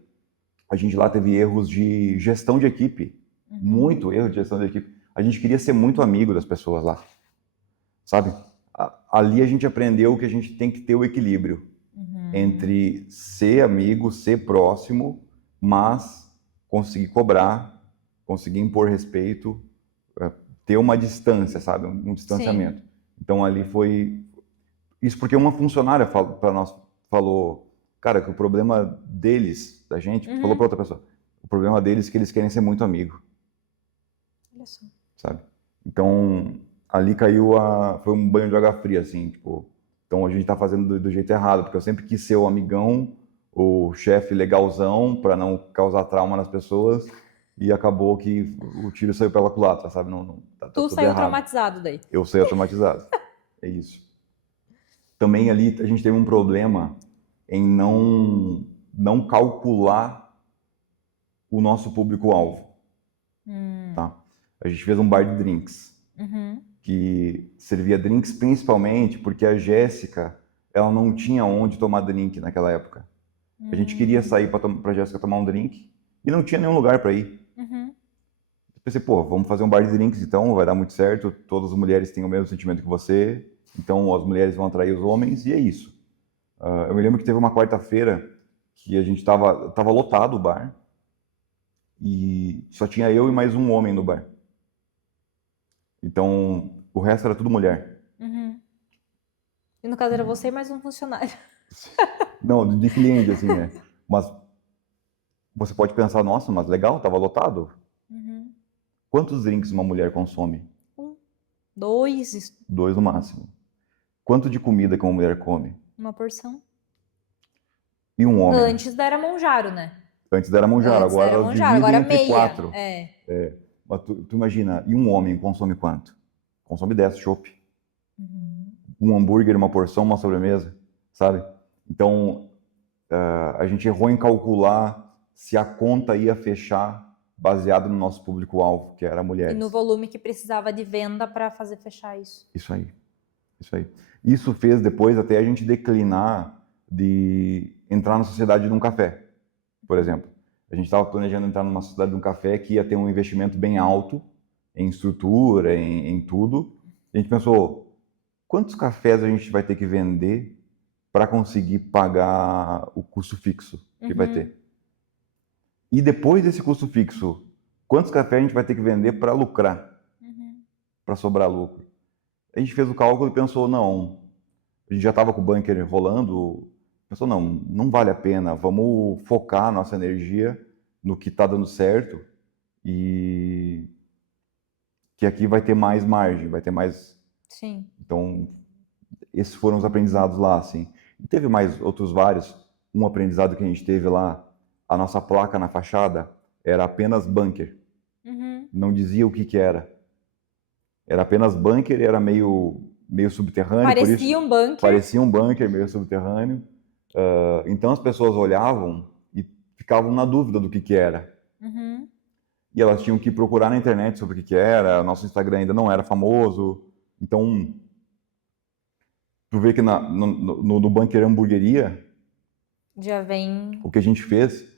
A gente lá teve erros de gestão de equipe, muito erro de gestão de equipe. A gente queria ser muito amigo das pessoas lá, sabe? Ali a gente aprendeu que a gente tem que ter o equilíbrio entre ser amigo, ser próximo, mas conseguir cobrar, conseguir impor respeito, ter uma distância, sabe? Um distanciamento. Sim. Então ali foi... Isso porque uma funcionária para nós falou, cara, que o problema deles, da gente, falou para outra pessoa, o problema deles é que eles querem ser muito amigo. Olha só. Sabe? Então, ali foi um banho de água fria, assim, tipo, então a gente tá fazendo do jeito errado, porque eu sempre quis ser o amigão, o chefe legalzão, para não causar trauma nas pessoas, e acabou que o tiro saiu pela culatra, sabe? Tá tu saiu errado. Traumatizado daí. Eu saí traumatizado. É isso. Também ali a gente teve um problema em não calcular o nosso público-alvo. Tá? A gente fez um bar de drinks, que servia drinks principalmente porque a Jéssica, ela não tinha onde tomar drink naquela época. A gente queria sair para a Jéssica tomar um drink e não tinha nenhum lugar para ir. Pensei, vamos fazer um bar de drinks então, vai dar muito certo, todas as mulheres têm o mesmo sentimento que você, então as mulheres vão atrair os homens, e é isso. Eu me lembro que teve uma quarta-feira que a gente tava lotado o bar, e só tinha eu e mais um homem no bar. Então, o resto era tudo mulher. E no caso era você e mais um funcionário. Não, de cliente, assim, né? Mas você pode pensar, nossa, mas legal, tava lotado. Quantos drinks uma mulher consome? 2. 2 no máximo. Quanto de comida que uma mulher come? 1 porção. E um homem? Antes era Monjaro, né? Antes era Monjaro, agora era Monjaro, agora entre meia. 4. Mas tu imagina, e um homem consome quanto? Consome 10 chopp. Um hambúrguer, uma porção, uma sobremesa, sabe? Então, a gente errou em calcular se a conta ia fechar baseado no nosso público-alvo, que era mulheres. E no volume que precisava de venda para fazer fechar isso. Isso aí. Isso fez depois até a gente declinar de entrar na sociedade de um café, por exemplo. A gente estava planejando entrar numa sociedade de um café que ia ter um investimento bem alto em estrutura, em tudo. A gente pensou, quantos cafés a gente vai ter que vender para conseguir pagar o custo fixo que vai ter? E depois desse custo fixo, quantos cafés a gente vai ter que vender para lucrar, para sobrar lucro? A gente fez o cálculo e pensou, não, a gente já estava com o bunker rolando, pensou, não vale a pena, vamos focar nossa energia no que está dando certo e que aqui vai ter mais margem, vai ter mais... Sim. Então, esses foram os aprendizados lá, assim. E teve mais outros vários. Um aprendizado que a gente teve lá, a nossa placa na fachada era apenas bunker. Não dizia o que era. Era apenas bunker, era meio subterrâneo. Parecia um bunker. Parecia um bunker, meio subterrâneo. Então as pessoas olhavam e ficavam na dúvida do que era. E elas tinham que procurar na internet sobre o que era. Nosso Instagram ainda não era famoso. Então, tu vê que no bunker hamburgueria, já vem... o que a gente fez,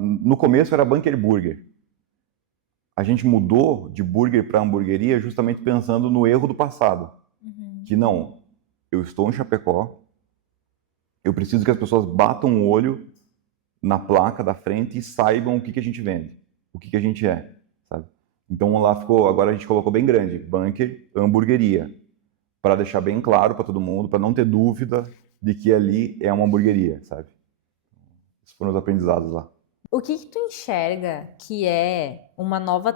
no começo era bunker burger. A gente mudou de burger para hamburgueria justamente pensando no erro do passado. Que não, eu estou em Chapecó, eu preciso que as pessoas batam o olho na placa da frente e saibam o que a gente vende, o que a gente é, sabe? Então lá ficou, agora a gente colocou bem grande, bunker, hamburgueria, para deixar bem claro para todo mundo, para não ter dúvida de que ali é uma hamburgueria, sabe? Esses foram os aprendizados lá. O que tu enxerga que é uma nova,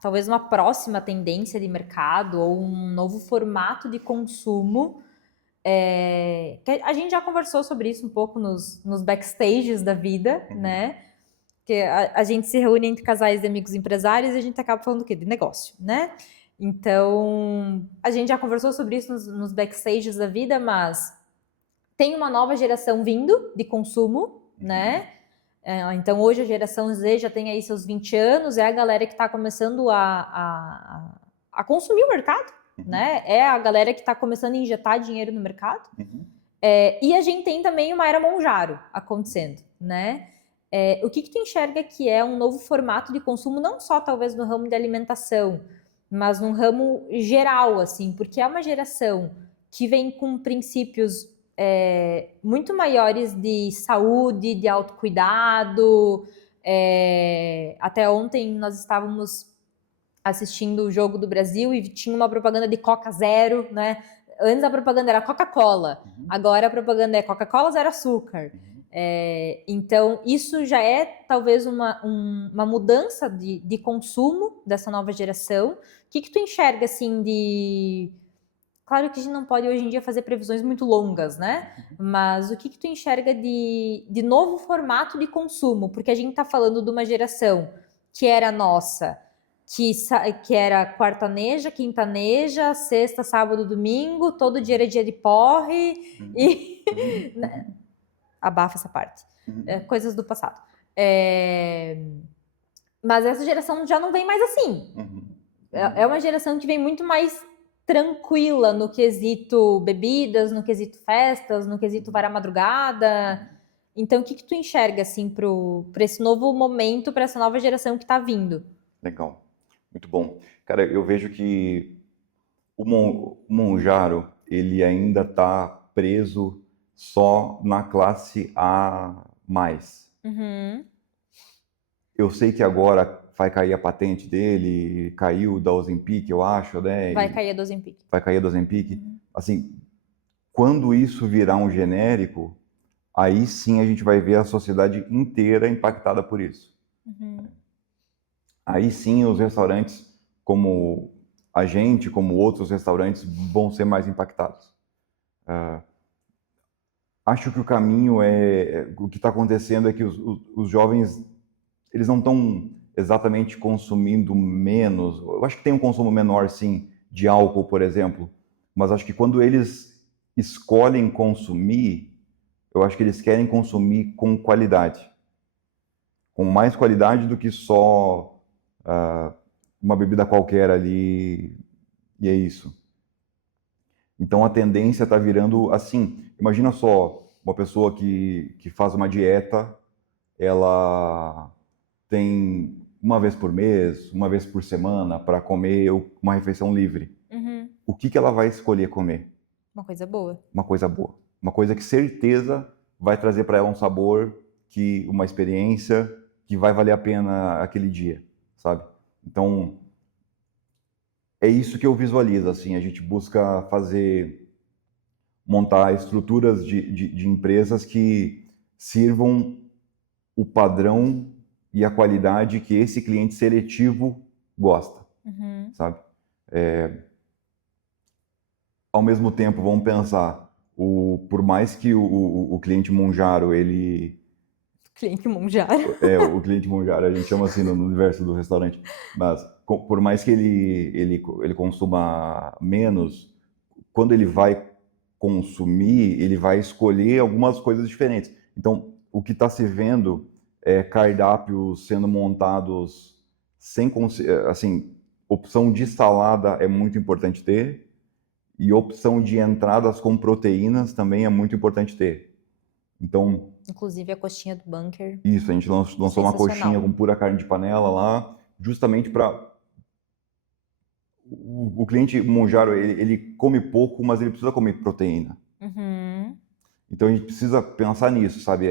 talvez uma próxima tendência de mercado ou um novo formato de consumo? Que a gente já conversou sobre isso um pouco nos backstages da vida, né? Que a gente se reúne entre casais de amigos empresários e a gente acaba falando do quê? De negócio, né? Então, a gente já conversou sobre isso nos backstages da vida, mas tem uma nova geração vindo de consumo, né? Então, hoje a geração Z já tem aí seus 20 anos, é a galera que está começando a consumir o mercado, né? É a galera que está começando a injetar dinheiro no mercado. E a gente tem também uma era Monjaro acontecendo, né? O que tu enxerga que é um novo formato de consumo, não só talvez no ramo de alimentação, mas num ramo geral, assim, porque é uma geração que vem com princípios muito maiores de saúde, de autocuidado. Até ontem nós estávamos assistindo o Jogo do Brasil e tinha uma propaganda de Coca Zero, né? Antes a propaganda era Coca-Cola, agora a propaganda é Coca-Cola zero açúcar. Então, isso já é talvez uma mudança de consumo dessa nova geração. O que tu enxerga, assim, de... Claro que a gente não pode hoje em dia fazer previsões muito longas, né? Mas o que tu enxerga de novo formato de consumo? Porque a gente está falando de uma geração que era nossa, que era quartaneja, quintaneja, sexta, sábado, domingo, todo dia era dia de porre e... Abafa essa parte. Coisas do passado. Mas essa geração já não vem mais assim. É uma geração que vem muito mais tranquila no quesito bebidas, no quesito festas, no quesito varar madrugada. Então, o que tu enxerga, assim, para esse novo momento, para essa nova geração que está vindo? Legal. Muito bom. Cara, eu vejo que o Monjaro, ele ainda está preso só na classe A+. Eu sei que agora vai cair a patente dele, caiu da Ozempic, eu acho, né? Vai cair a do Ozempic. Vai cair a do Ozempic. Assim, quando isso virar um genérico, aí sim a gente vai ver a sociedade inteira impactada por isso. Aí sim os restaurantes, como a gente, como outros restaurantes, vão ser mais impactados. Acho que o caminho o que está acontecendo é que os jovens, eles não estão exatamente consumindo menos. Eu acho que tem um consumo menor, sim, de álcool, por exemplo. Mas acho que quando eles escolhem consumir, eu acho que eles querem consumir com qualidade. Com mais qualidade do que só uma bebida qualquer ali, e é isso. Então a tendência está virando assim. Imagina só, uma pessoa que faz uma dieta, ela tem uma vez por mês, uma vez por semana, para comer uma refeição livre. O que ela vai escolher comer? Uma coisa boa. Uma coisa boa. Uma coisa que certeza vai trazer para ela um sabor, uma experiência que vai valer a pena aquele dia, sabe? Então, é isso que eu visualizo, assim, a gente busca montar estruturas de empresas que sirvam o padrão e a qualidade que esse cliente seletivo gosta, sabe? Ao mesmo tempo, vamos pensar, por mais que o cliente Monjaro, ele... Cliente Monjaro. O cliente Monjaro, a gente chama assim no universo do restaurante, mas por mais que ele consuma menos, quando ele vai consumir, ele vai escolher algumas coisas diferentes. Então, o que está se vendo é cardápios sendo montados sem, assim, opção de salada é muito importante ter, e opção de entradas com proteínas também é muito importante ter. Então, inclusive a coxinha do bunker. Isso, a gente lançou uma coxinha com pura carne de panela lá, justamente para... O cliente Monjaro, ele come pouco, mas ele precisa comer proteína. Então a gente precisa pensar nisso, sabe?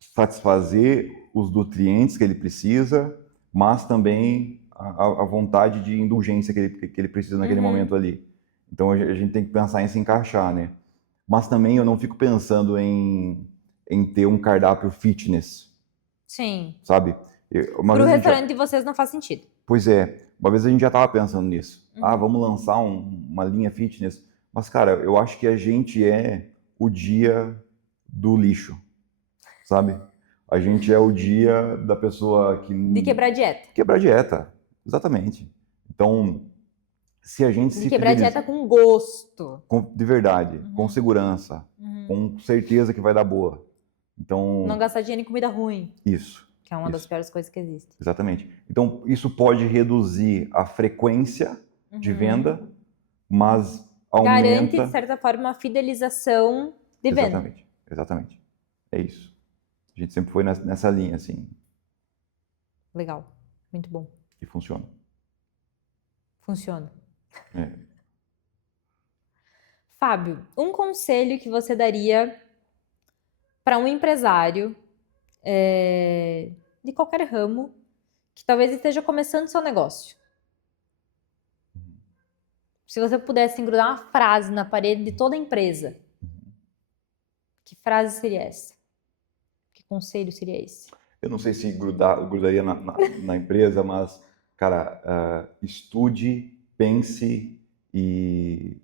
Satisfazer os nutrientes que ele precisa, mas também a vontade de indulgência que ele precisa naquele momento ali. Então a gente tem que pensar em se encaixar, né? Mas também eu não fico pensando em ter um cardápio fitness. Sim. Sabe? Para o restaurante de vocês não faz sentido. Pois é. Uma vez a gente já estava pensando nisso. Vamos lançar uma linha fitness. Mas, cara, eu acho que a gente é o dia do lixo, sabe? A gente é o dia da pessoa que... De quebrar dieta. Quebrar dieta, exatamente. Então, se a gente de quebrar dieta com gosto. De verdade, com segurança, com certeza que vai dar boa. Então... Não gastar dinheiro em comida ruim. Isso. Que é uma das piores coisas que existe. Exatamente. Então, isso pode reduzir a frequência de venda, mas aumenta... Garante, de certa forma, a fidelização de venda. Exatamente. Exatamente. É isso. A gente sempre foi nessa linha, assim. Legal. Muito bom. E funciona. Funciona. É. Fábio, um conselho que você daria para um empresário de qualquer ramo que talvez esteja começando seu negócio? Se você pudesse engrudar uma frase na parede de toda a empresa, que frase seria essa? Que conselho seria esse? Eu não sei se grudaria na empresa, mas, cara, estude, pense e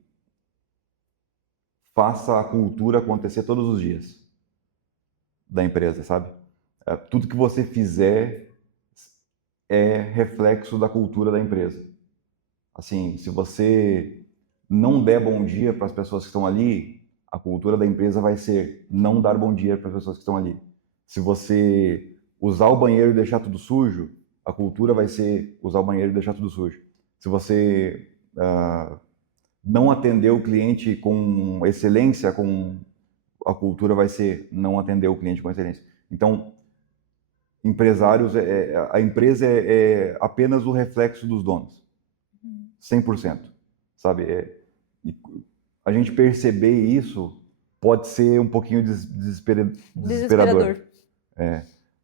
faça a cultura acontecer todos os dias da empresa, sabe? Tudo que você fizer é reflexo da cultura da empresa. Assim, se você não der bom dia para as pessoas que estão ali, a cultura da empresa vai ser não dar bom dia para as pessoas que estão ali. Se você usar o banheiro e deixar tudo sujo, a cultura vai ser usar o banheiro e deixar tudo sujo. Se você não atender o cliente com excelência, a cultura vai ser não atender o cliente com excelência. Então, empresários, a empresa é apenas o reflexo dos donos. 100%. Sabe? A gente perceber isso pode ser um pouquinho desesperador.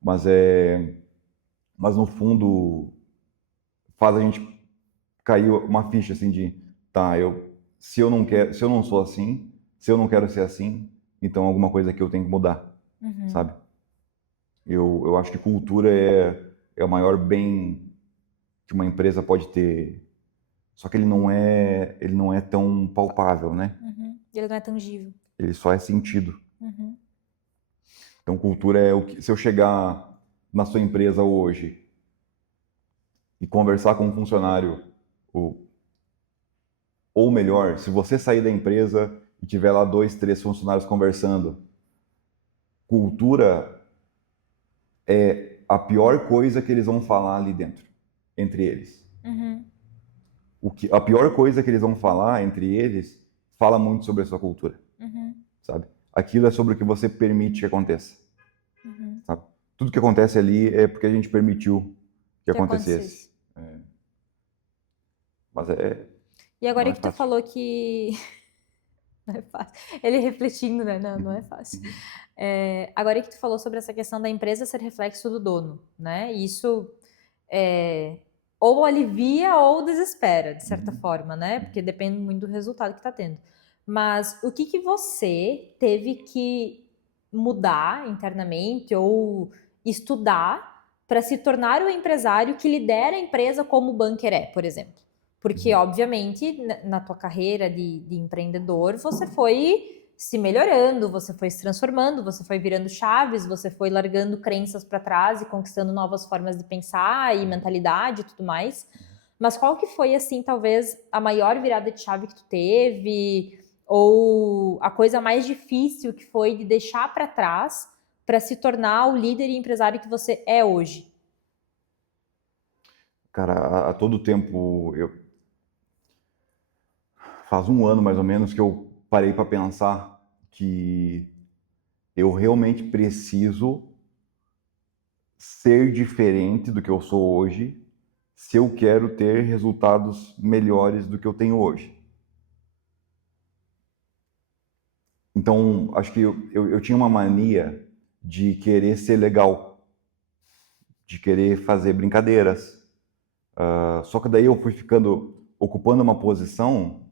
Mas no fundo faz a gente cair uma ficha assim de se eu não sou assim, se eu não quero ser assim, então alguma coisa que eu tenho que mudar, sabe? Eu acho que cultura é o maior bem que uma empresa pode ter, só que ele não é tão palpável, né? Ele não é tangível. Ele só é sentido. Então cultura é o que, se eu chegar na sua empresa hoje e conversar com um funcionário, ou melhor, se você sair da empresa e tiver lá 2, 3 funcionários conversando, cultura é a pior coisa que eles vão falar ali dentro, entre eles. A pior coisa que eles vão falar entre eles fala muito sobre a sua cultura, sabe? Aquilo é sobre o que você permite que aconteça, sabe? tudo que acontece ali é porque a gente permitiu que acontecesse. Mas E não agora é que tu fácil. falou que não é fácil. Ele refletindo, né? Não, não é fácil. Agora que tu falou sobre essa questão da empresa ser reflexo do dono, né? Isso ou alivia ou desespera, de certa forma, né? Porque depende muito do resultado que tá tendo. Mas o que você teve que mudar internamente ou estudar para se tornar o empresário que lidera a empresa como o Bunker é, por exemplo? Porque, obviamente, na tua carreira de empreendedor, você foi se melhorando, você foi se transformando, você foi virando chaves, você foi largando crenças para trás e conquistando novas formas de pensar e mentalidade e tudo mais. Mas qual que foi, assim, talvez a maior virada de chave que tu teve? Ou a coisa mais difícil que foi de deixar para trás para se tornar o líder e empresário que você é hoje? Cara, a todo tempo, faz um ano mais ou menos que eu parei para pensar que eu realmente preciso ser diferente do que eu sou hoje se eu quero ter resultados melhores do que eu tenho hoje. Então, acho que eu tinha uma mania de querer ser legal, de querer fazer brincadeiras. Só que daí eu fui ocupando uma posição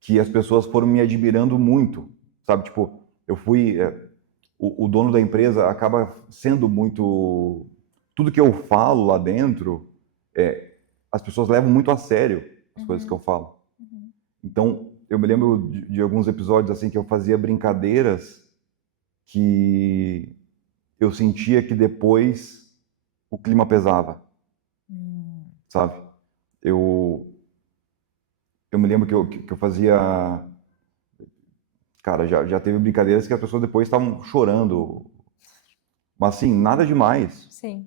que as pessoas foram me admirando muito, sabe? Tipo, eu fui, o dono da empresa acaba sendo muito, tudo que eu falo lá dentro, as pessoas levam muito a sério as coisas que eu falo. Então, eu me lembro de alguns episódios assim que eu fazia brincadeiras que eu sentia que depois o clima pesava, sabe? Eu, eu me lembro que eu fazia. Cara, já teve brincadeiras que as pessoas depois estavam chorando. Mas assim, nada demais. Sim.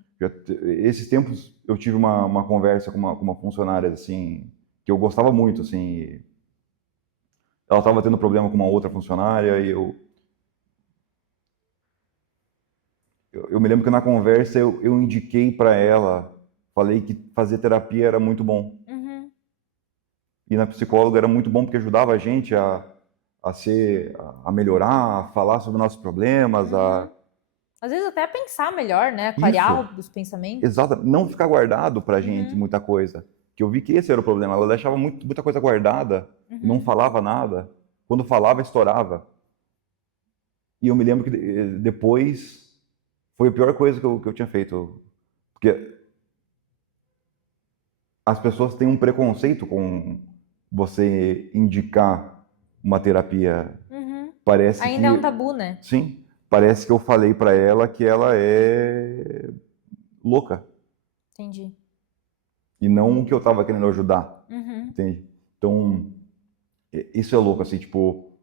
Esses tempos eu tive uma conversa com uma funcionária assim, que eu gostava muito, assim. Ela estava tendo problema com uma outra funcionária e eu me lembro que na conversa eu indiquei para ela, falei que fazer terapia era muito bom. E na psicóloga era muito bom porque ajudava a gente a melhorar, a falar sobre nossos problemas, Às vezes até pensar melhor, né? Isso, Clarear os pensamentos. exato, não ficar guardado pra gente muita coisa. Que eu vi que esse era o problema. Ela deixava muita coisa guardada, não falava nada. Quando falava, estourava. E eu me lembro que depois foi a pior coisa que eu tinha feito. Porque as pessoas têm um preconceito com você indicar uma terapia. Parece Ainda é um que, tabu, né? sim, parece que eu falei pra ela que ela é louca. Entendi. E não que eu tava querendo ajudar, entende? Então, isso é louco, assim, tipo,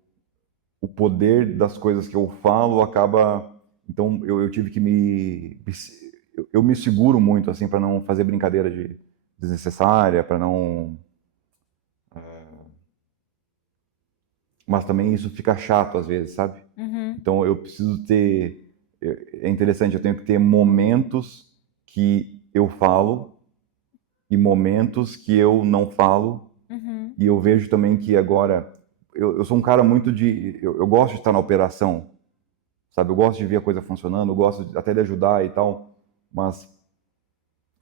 o poder das coisas que eu falo acaba. Então, eu tive que eu me seguro muito, assim, para não fazer brincadeira desnecessária, para não. Mas também isso fica chato às vezes, sabe? Então, eu preciso ter. É interessante, eu tenho que ter momentos que eu falo e momentos que eu não falo. E eu vejo também que agora. Eu sou um cara muito de. Eu gosto de estar na operação, sabe? Eu gosto de ver a coisa funcionando, eu gosto até de ajudar e tal, mas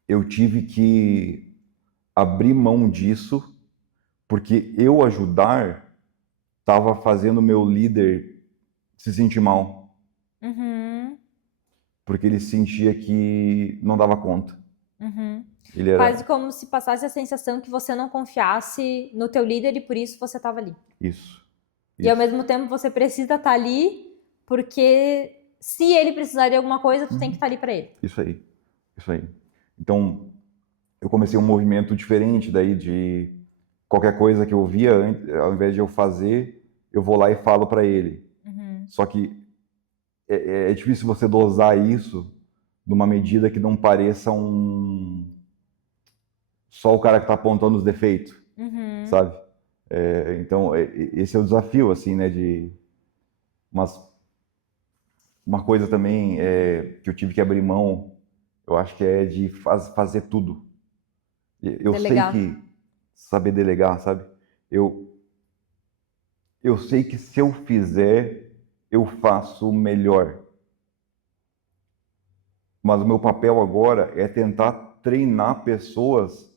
eu tive que abrir mão disso, porque eu ajudar estava fazendo o meu líder se sentir mal, porque ele sentia que não dava conta. Ele Quase era como se passasse a sensação que você não confiasse no teu líder e por isso você estava ali. isso, E ao isso, mesmo tempo você precisa estar ali porque se ele precisar de alguma coisa, tu tem que estar ali para ele. isso aí, isso aí. Então, eu comecei um movimento diferente daí de qualquer coisa que eu via, ao invés de eu fazer, eu vou lá e falo para ele. Só que é difícil você dosar isso numa medida que não pareça só o cara que está apontando os defeitos, sabe? Então esse é o desafio, assim, né? Mas Uma coisa também que eu tive que abrir mão, eu acho que é de fazer tudo. Eu sei Delegar. que saber delegar, sabe? Eu, eu sei que se eu fizer, eu faço melhor. Mas o meu papel agora é tentar treinar pessoas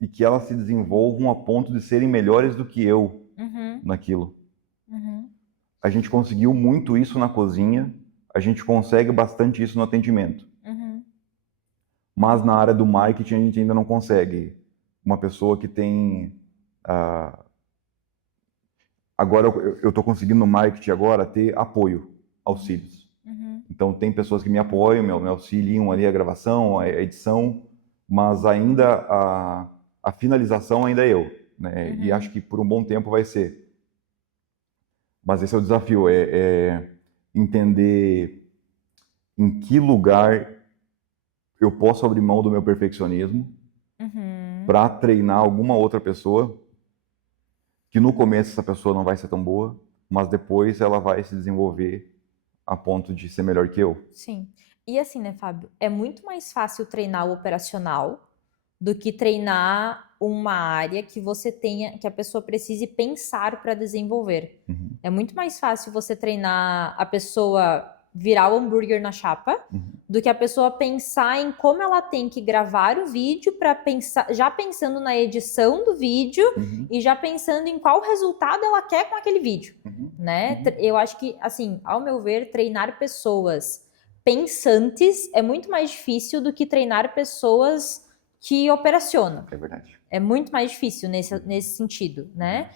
e que elas se desenvolvam a ponto de serem melhores do que eu Uhum, naquilo. uhum, A gente conseguiu muito isso na cozinha, a gente consegue bastante isso no atendimento. uhum. Mas na área do marketing a gente ainda não consegue. Uma pessoa que tem. Agora eu estou conseguindo no marketing agora ter apoio, auxílios. Uhum, Então tem pessoas que me apoiam, me auxiliam ali a gravação, a edição, mas ainda a finalização ainda é eu, né? E acho uhum. que por um bom tempo vai ser. Mas esse é o desafio, é entender em que lugar eu posso abrir mão do meu perfeccionismo Uhum. para treinar alguma outra pessoa, que no começo essa pessoa não vai ser tão boa, mas depois ela vai se desenvolver a ponto de ser melhor que eu. Sim. E assim, né, Fábio? É muito mais fácil treinar o operacional do que treinar uma área que você tenha, que a pessoa precise pensar para desenvolver. Uhum, É muito mais fácil você treinar a pessoa virar o hambúrguer na chapa uhum, do que a pessoa pensar em como ela tem que gravar o vídeo para pensar, já pensando na edição do vídeo uhum, e já pensando em qual resultado ela quer com aquele vídeo, uhum, né? uhum. Eu acho que, assim, ao meu ver, treinar pessoas pensantes é muito mais difícil do que treinar pessoas que operacionam. É verdade. É muito mais difícil Uhum, nesse sentido, uhum, né?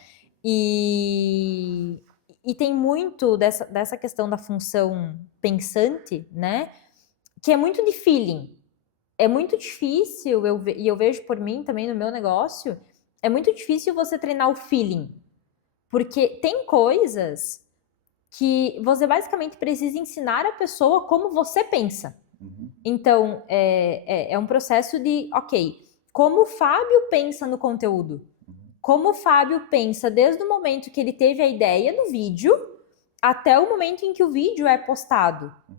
E, e tem muito dessa questão da função pensante, né? Que é muito de feeling. É muito difícil, e eu vejo por mim também no meu negócio, é muito difícil você treinar o feeling. Porque tem coisas que você basicamente precisa ensinar a pessoa como você pensa. uhum, Então, é um processo de, ok, como o Fábio pensa no conteúdo? uhum, Como o Fábio pensa desde o momento que ele teve a ideia do vídeo até o momento em que o vídeo é postado? uhum,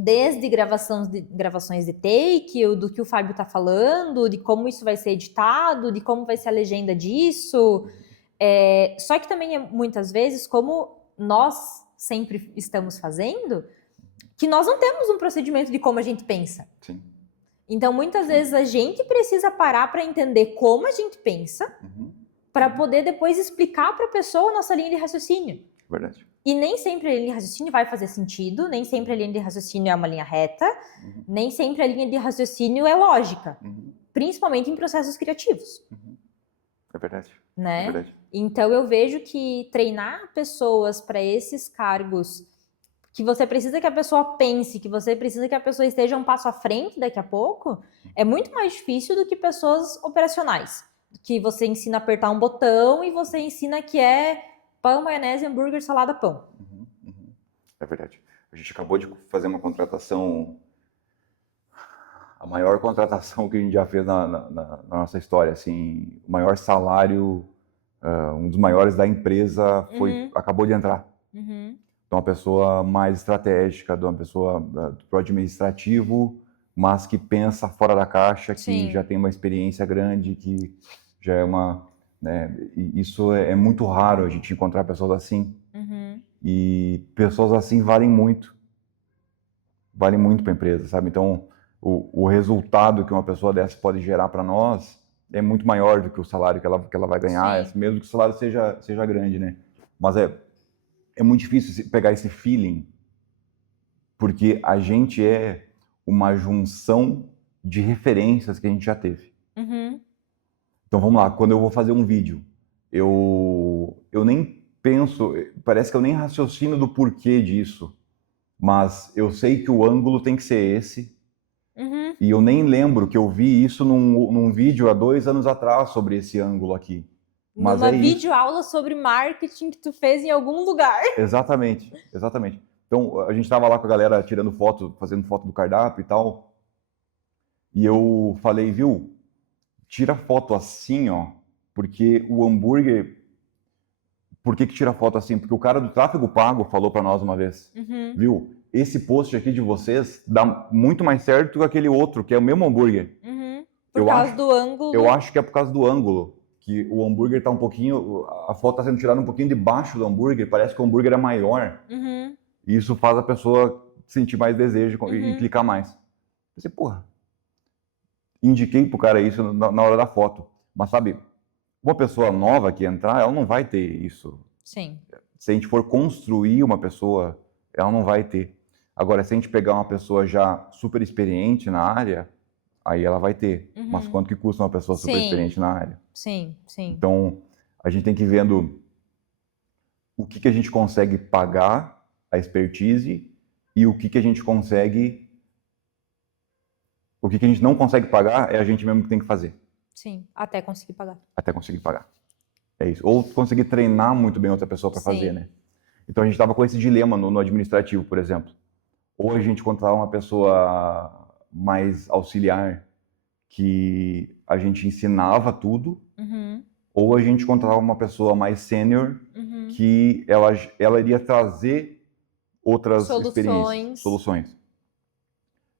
Desde gravações de take, do que o Fábio tá falando, de como isso vai ser editado, de como vai ser a legenda disso. uhum. Só que também muitas vezes, como nós sempre estamos fazendo, que nós não temos um procedimento de como a gente pensa. Sim, Então, muitas sim. vezes a gente precisa parar para entender como a gente pensa, Uhum, para uhum. poder depois explicar para a pessoa a nossa linha de raciocínio. Verdade. E nem sempre a linha de raciocínio vai fazer sentido, nem sempre a linha de raciocínio é uma linha reta, Uhum, nem sempre a linha de raciocínio é lógica, uhum, principalmente em processos criativos, uhum. É verdade. É né? verdade. Então eu vejo que treinar pessoas para esses cargos que você precisa que a pessoa pense, que você precisa que a pessoa esteja um passo à frente daqui a pouco, é muito mais difícil do que pessoas operacionais, que você ensina a apertar um botão e você ensina que é pão, maionese, hambúrguer, salada, pão. Uhum, uhum. É verdade. A gente acabou de fazer uma contratação, a maior contratação que a gente já fez na nossa história, assim, o maior salário, um dos maiores da empresa Uhum, acabou de entrar. uhum. De uma pessoa mais estratégica, de uma pessoa pro administrativo, mas que pensa fora da caixa, que já Sim. tem uma experiência grande, que já é uma, né, e isso é muito raro a gente encontrar pessoas assim. Uhum. E pessoas assim valem muito para a empresa, sabe? Então, o resultado que uma pessoa dessa pode gerar para nós é muito maior do que o salário que ela vai ganhar, Sim. mesmo que o salário seja grande, né? Mas é muito difícil pegar esse feeling, porque a gente é uma junção de referências que a gente já teve. Uhum. Então vamos lá, quando eu vou fazer um vídeo, eu nem penso, parece que eu nem raciocino do porquê disso, mas eu sei que o ângulo tem que ser esse, Uhum. e eu nem lembro que eu vi isso num vídeo há 2 anos atrás sobre esse ângulo aqui. Mas Numa é isso. videoaula sobre marketing que tu fez em algum lugar. Exatamente, exatamente. Então a gente estava lá com a galera tirando foto, fazendo foto do cardápio e tal, e eu falei, viu, tira foto assim, ó, porque o hambúrguer Por que tira foto assim? Porque o cara do tráfego pago falou para nós uma vez, viu? Esse post aqui de vocês dá muito mais certo que aquele outro, que é o mesmo hambúrguer. Por causa do ângulo. Eu acho que é por causa do ângulo, que o hambúrguer tá um pouquinho, a foto tá sendo tirada um pouquinho debaixo do hambúrguer, parece que o hambúrguer é maior. E isso faz a pessoa sentir mais desejo e clicar mais. Eu pensei, porra, indiquei pro cara isso na hora da foto. Mas sabe, uma pessoa nova que entrar, ela não vai ter isso. Sim. Se a gente for construir uma pessoa, ela não vai ter. Agora, se a gente pegar uma pessoa já super experiente na área, aí ela vai ter. Mas quanto que custa uma pessoa super experiente na área? Sim. Então, a gente tem que ir vendo o que a gente consegue pagar a expertise e o que a gente consegue... O que a gente não consegue pagar é a gente mesmo que tem que fazer. Sim, até conseguir pagar. Até conseguir pagar. É isso. Ou conseguir treinar muito bem outra pessoa para fazer, né? Então a gente estava com esse dilema no administrativo, por exemplo. Ou a gente contratava uma pessoa mais auxiliar, que a gente ensinava tudo, ou a gente contratava uma pessoa mais sênior, que ela iria trazer outras experiências, soluções.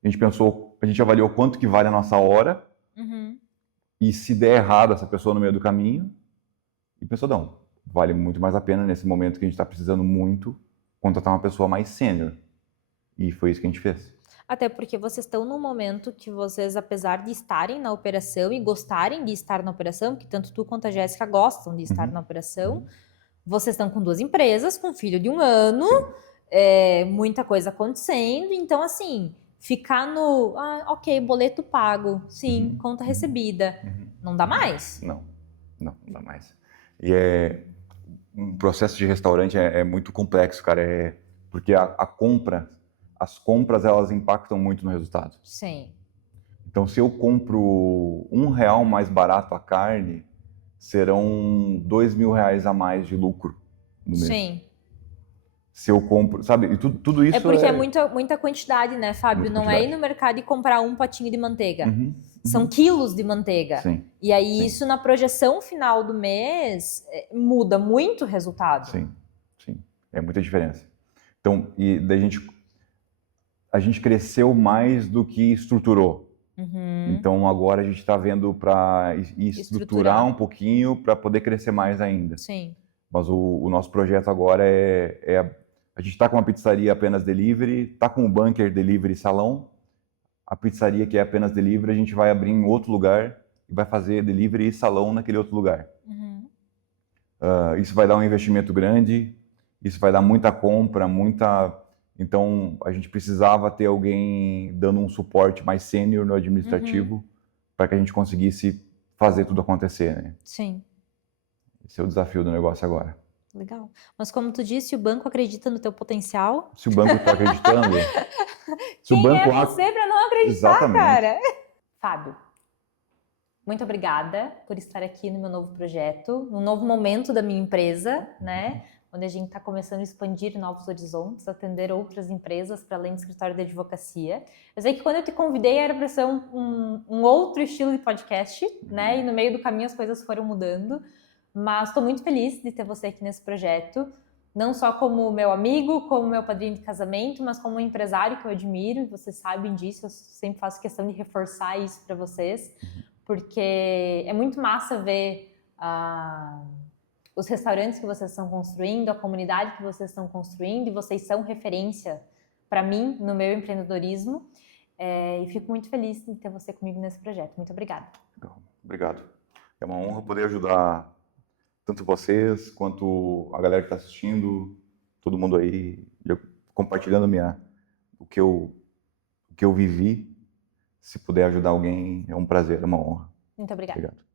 A gente pensou, a gente avaliou quanto que vale a nossa hora, e se der errado essa pessoa no meio do caminho, e pensou, não, vale muito mais a pena nesse momento que a gente está precisando muito, contratar uma pessoa mais sênior. E foi isso que a gente fez. Até porque vocês estão num momento que vocês, apesar de estarem na operação e gostarem de estar na operação, que tanto tu quanto a Jéssica gostam de estar na operação, vocês estão com 2 empresas, com um filho de 1 ano, muita coisa acontecendo, então assim, ficar no, ok, boleto pago, sim, conta recebida, não dá mais? Não dá mais. E um processo de restaurante é muito complexo, cara, porque as compras elas impactam muito no resultado. Sim. Então, se eu compro R$1 mais barato a carne, serão R$2.000 a mais de lucro no mês. Sim. Se eu compro, sabe? E tudo isso é porque é muita quantidade, né, Fábio? Não é ir no mercado e comprar um potinho de manteiga. São quilos de manteiga. Sim. E aí isso na projeção final do mês muda muito o resultado. Sim. É muita diferença. Então, e daí a gente cresceu mais do que estruturou. Então agora a gente está vendo para estruturar um pouquinho para poder crescer mais ainda. Sim. Mas o nosso projeto agora a gente está com uma pizzaria apenas delivery, está com o bunker delivery salão. A pizzaria que é apenas delivery, a gente vai abrir em outro lugar e vai fazer delivery e salão naquele outro lugar. Isso vai dar um investimento grande, isso vai dar muita compra, Então, a gente precisava ter alguém dando um suporte mais sênior no administrativo para que a gente conseguisse fazer tudo acontecer, né? Sim. Esse é o desafio do negócio agora. Legal. Mas como tu disse, o banco acredita no teu potencial. Se o banco está acreditando... Quem é você para não acreditar, Exatamente. cara? Fábio, muito obrigada por estar aqui no meu novo projeto, num novo momento da minha empresa, né? Onde a gente está começando a expandir novos horizontes, atender outras empresas para além do escritório de advocacia. Eu sei que quando eu te convidei era para ser um outro estilo de podcast, né? E no meio do caminho as coisas foram mudando, mas estou muito feliz de ter você aqui nesse projeto, não só como meu amigo, como meu padrinho de casamento, mas como um empresário que eu admiro, e vocês sabem disso, eu sempre faço questão de reforçar isso para vocês, porque é muito massa ver os restaurantes que vocês estão construindo, a comunidade que vocês estão construindo, e vocês são referência para mim no meu empreendedorismo. E fico muito feliz de ter você comigo nesse projeto. Muito obrigada. Obrigado. É uma honra poder ajudar tanto vocês quanto a galera que está assistindo, todo mundo aí, compartilhando o que eu vivi. Se puder ajudar alguém, é um prazer, é uma honra. Muito obrigada. Obrigado.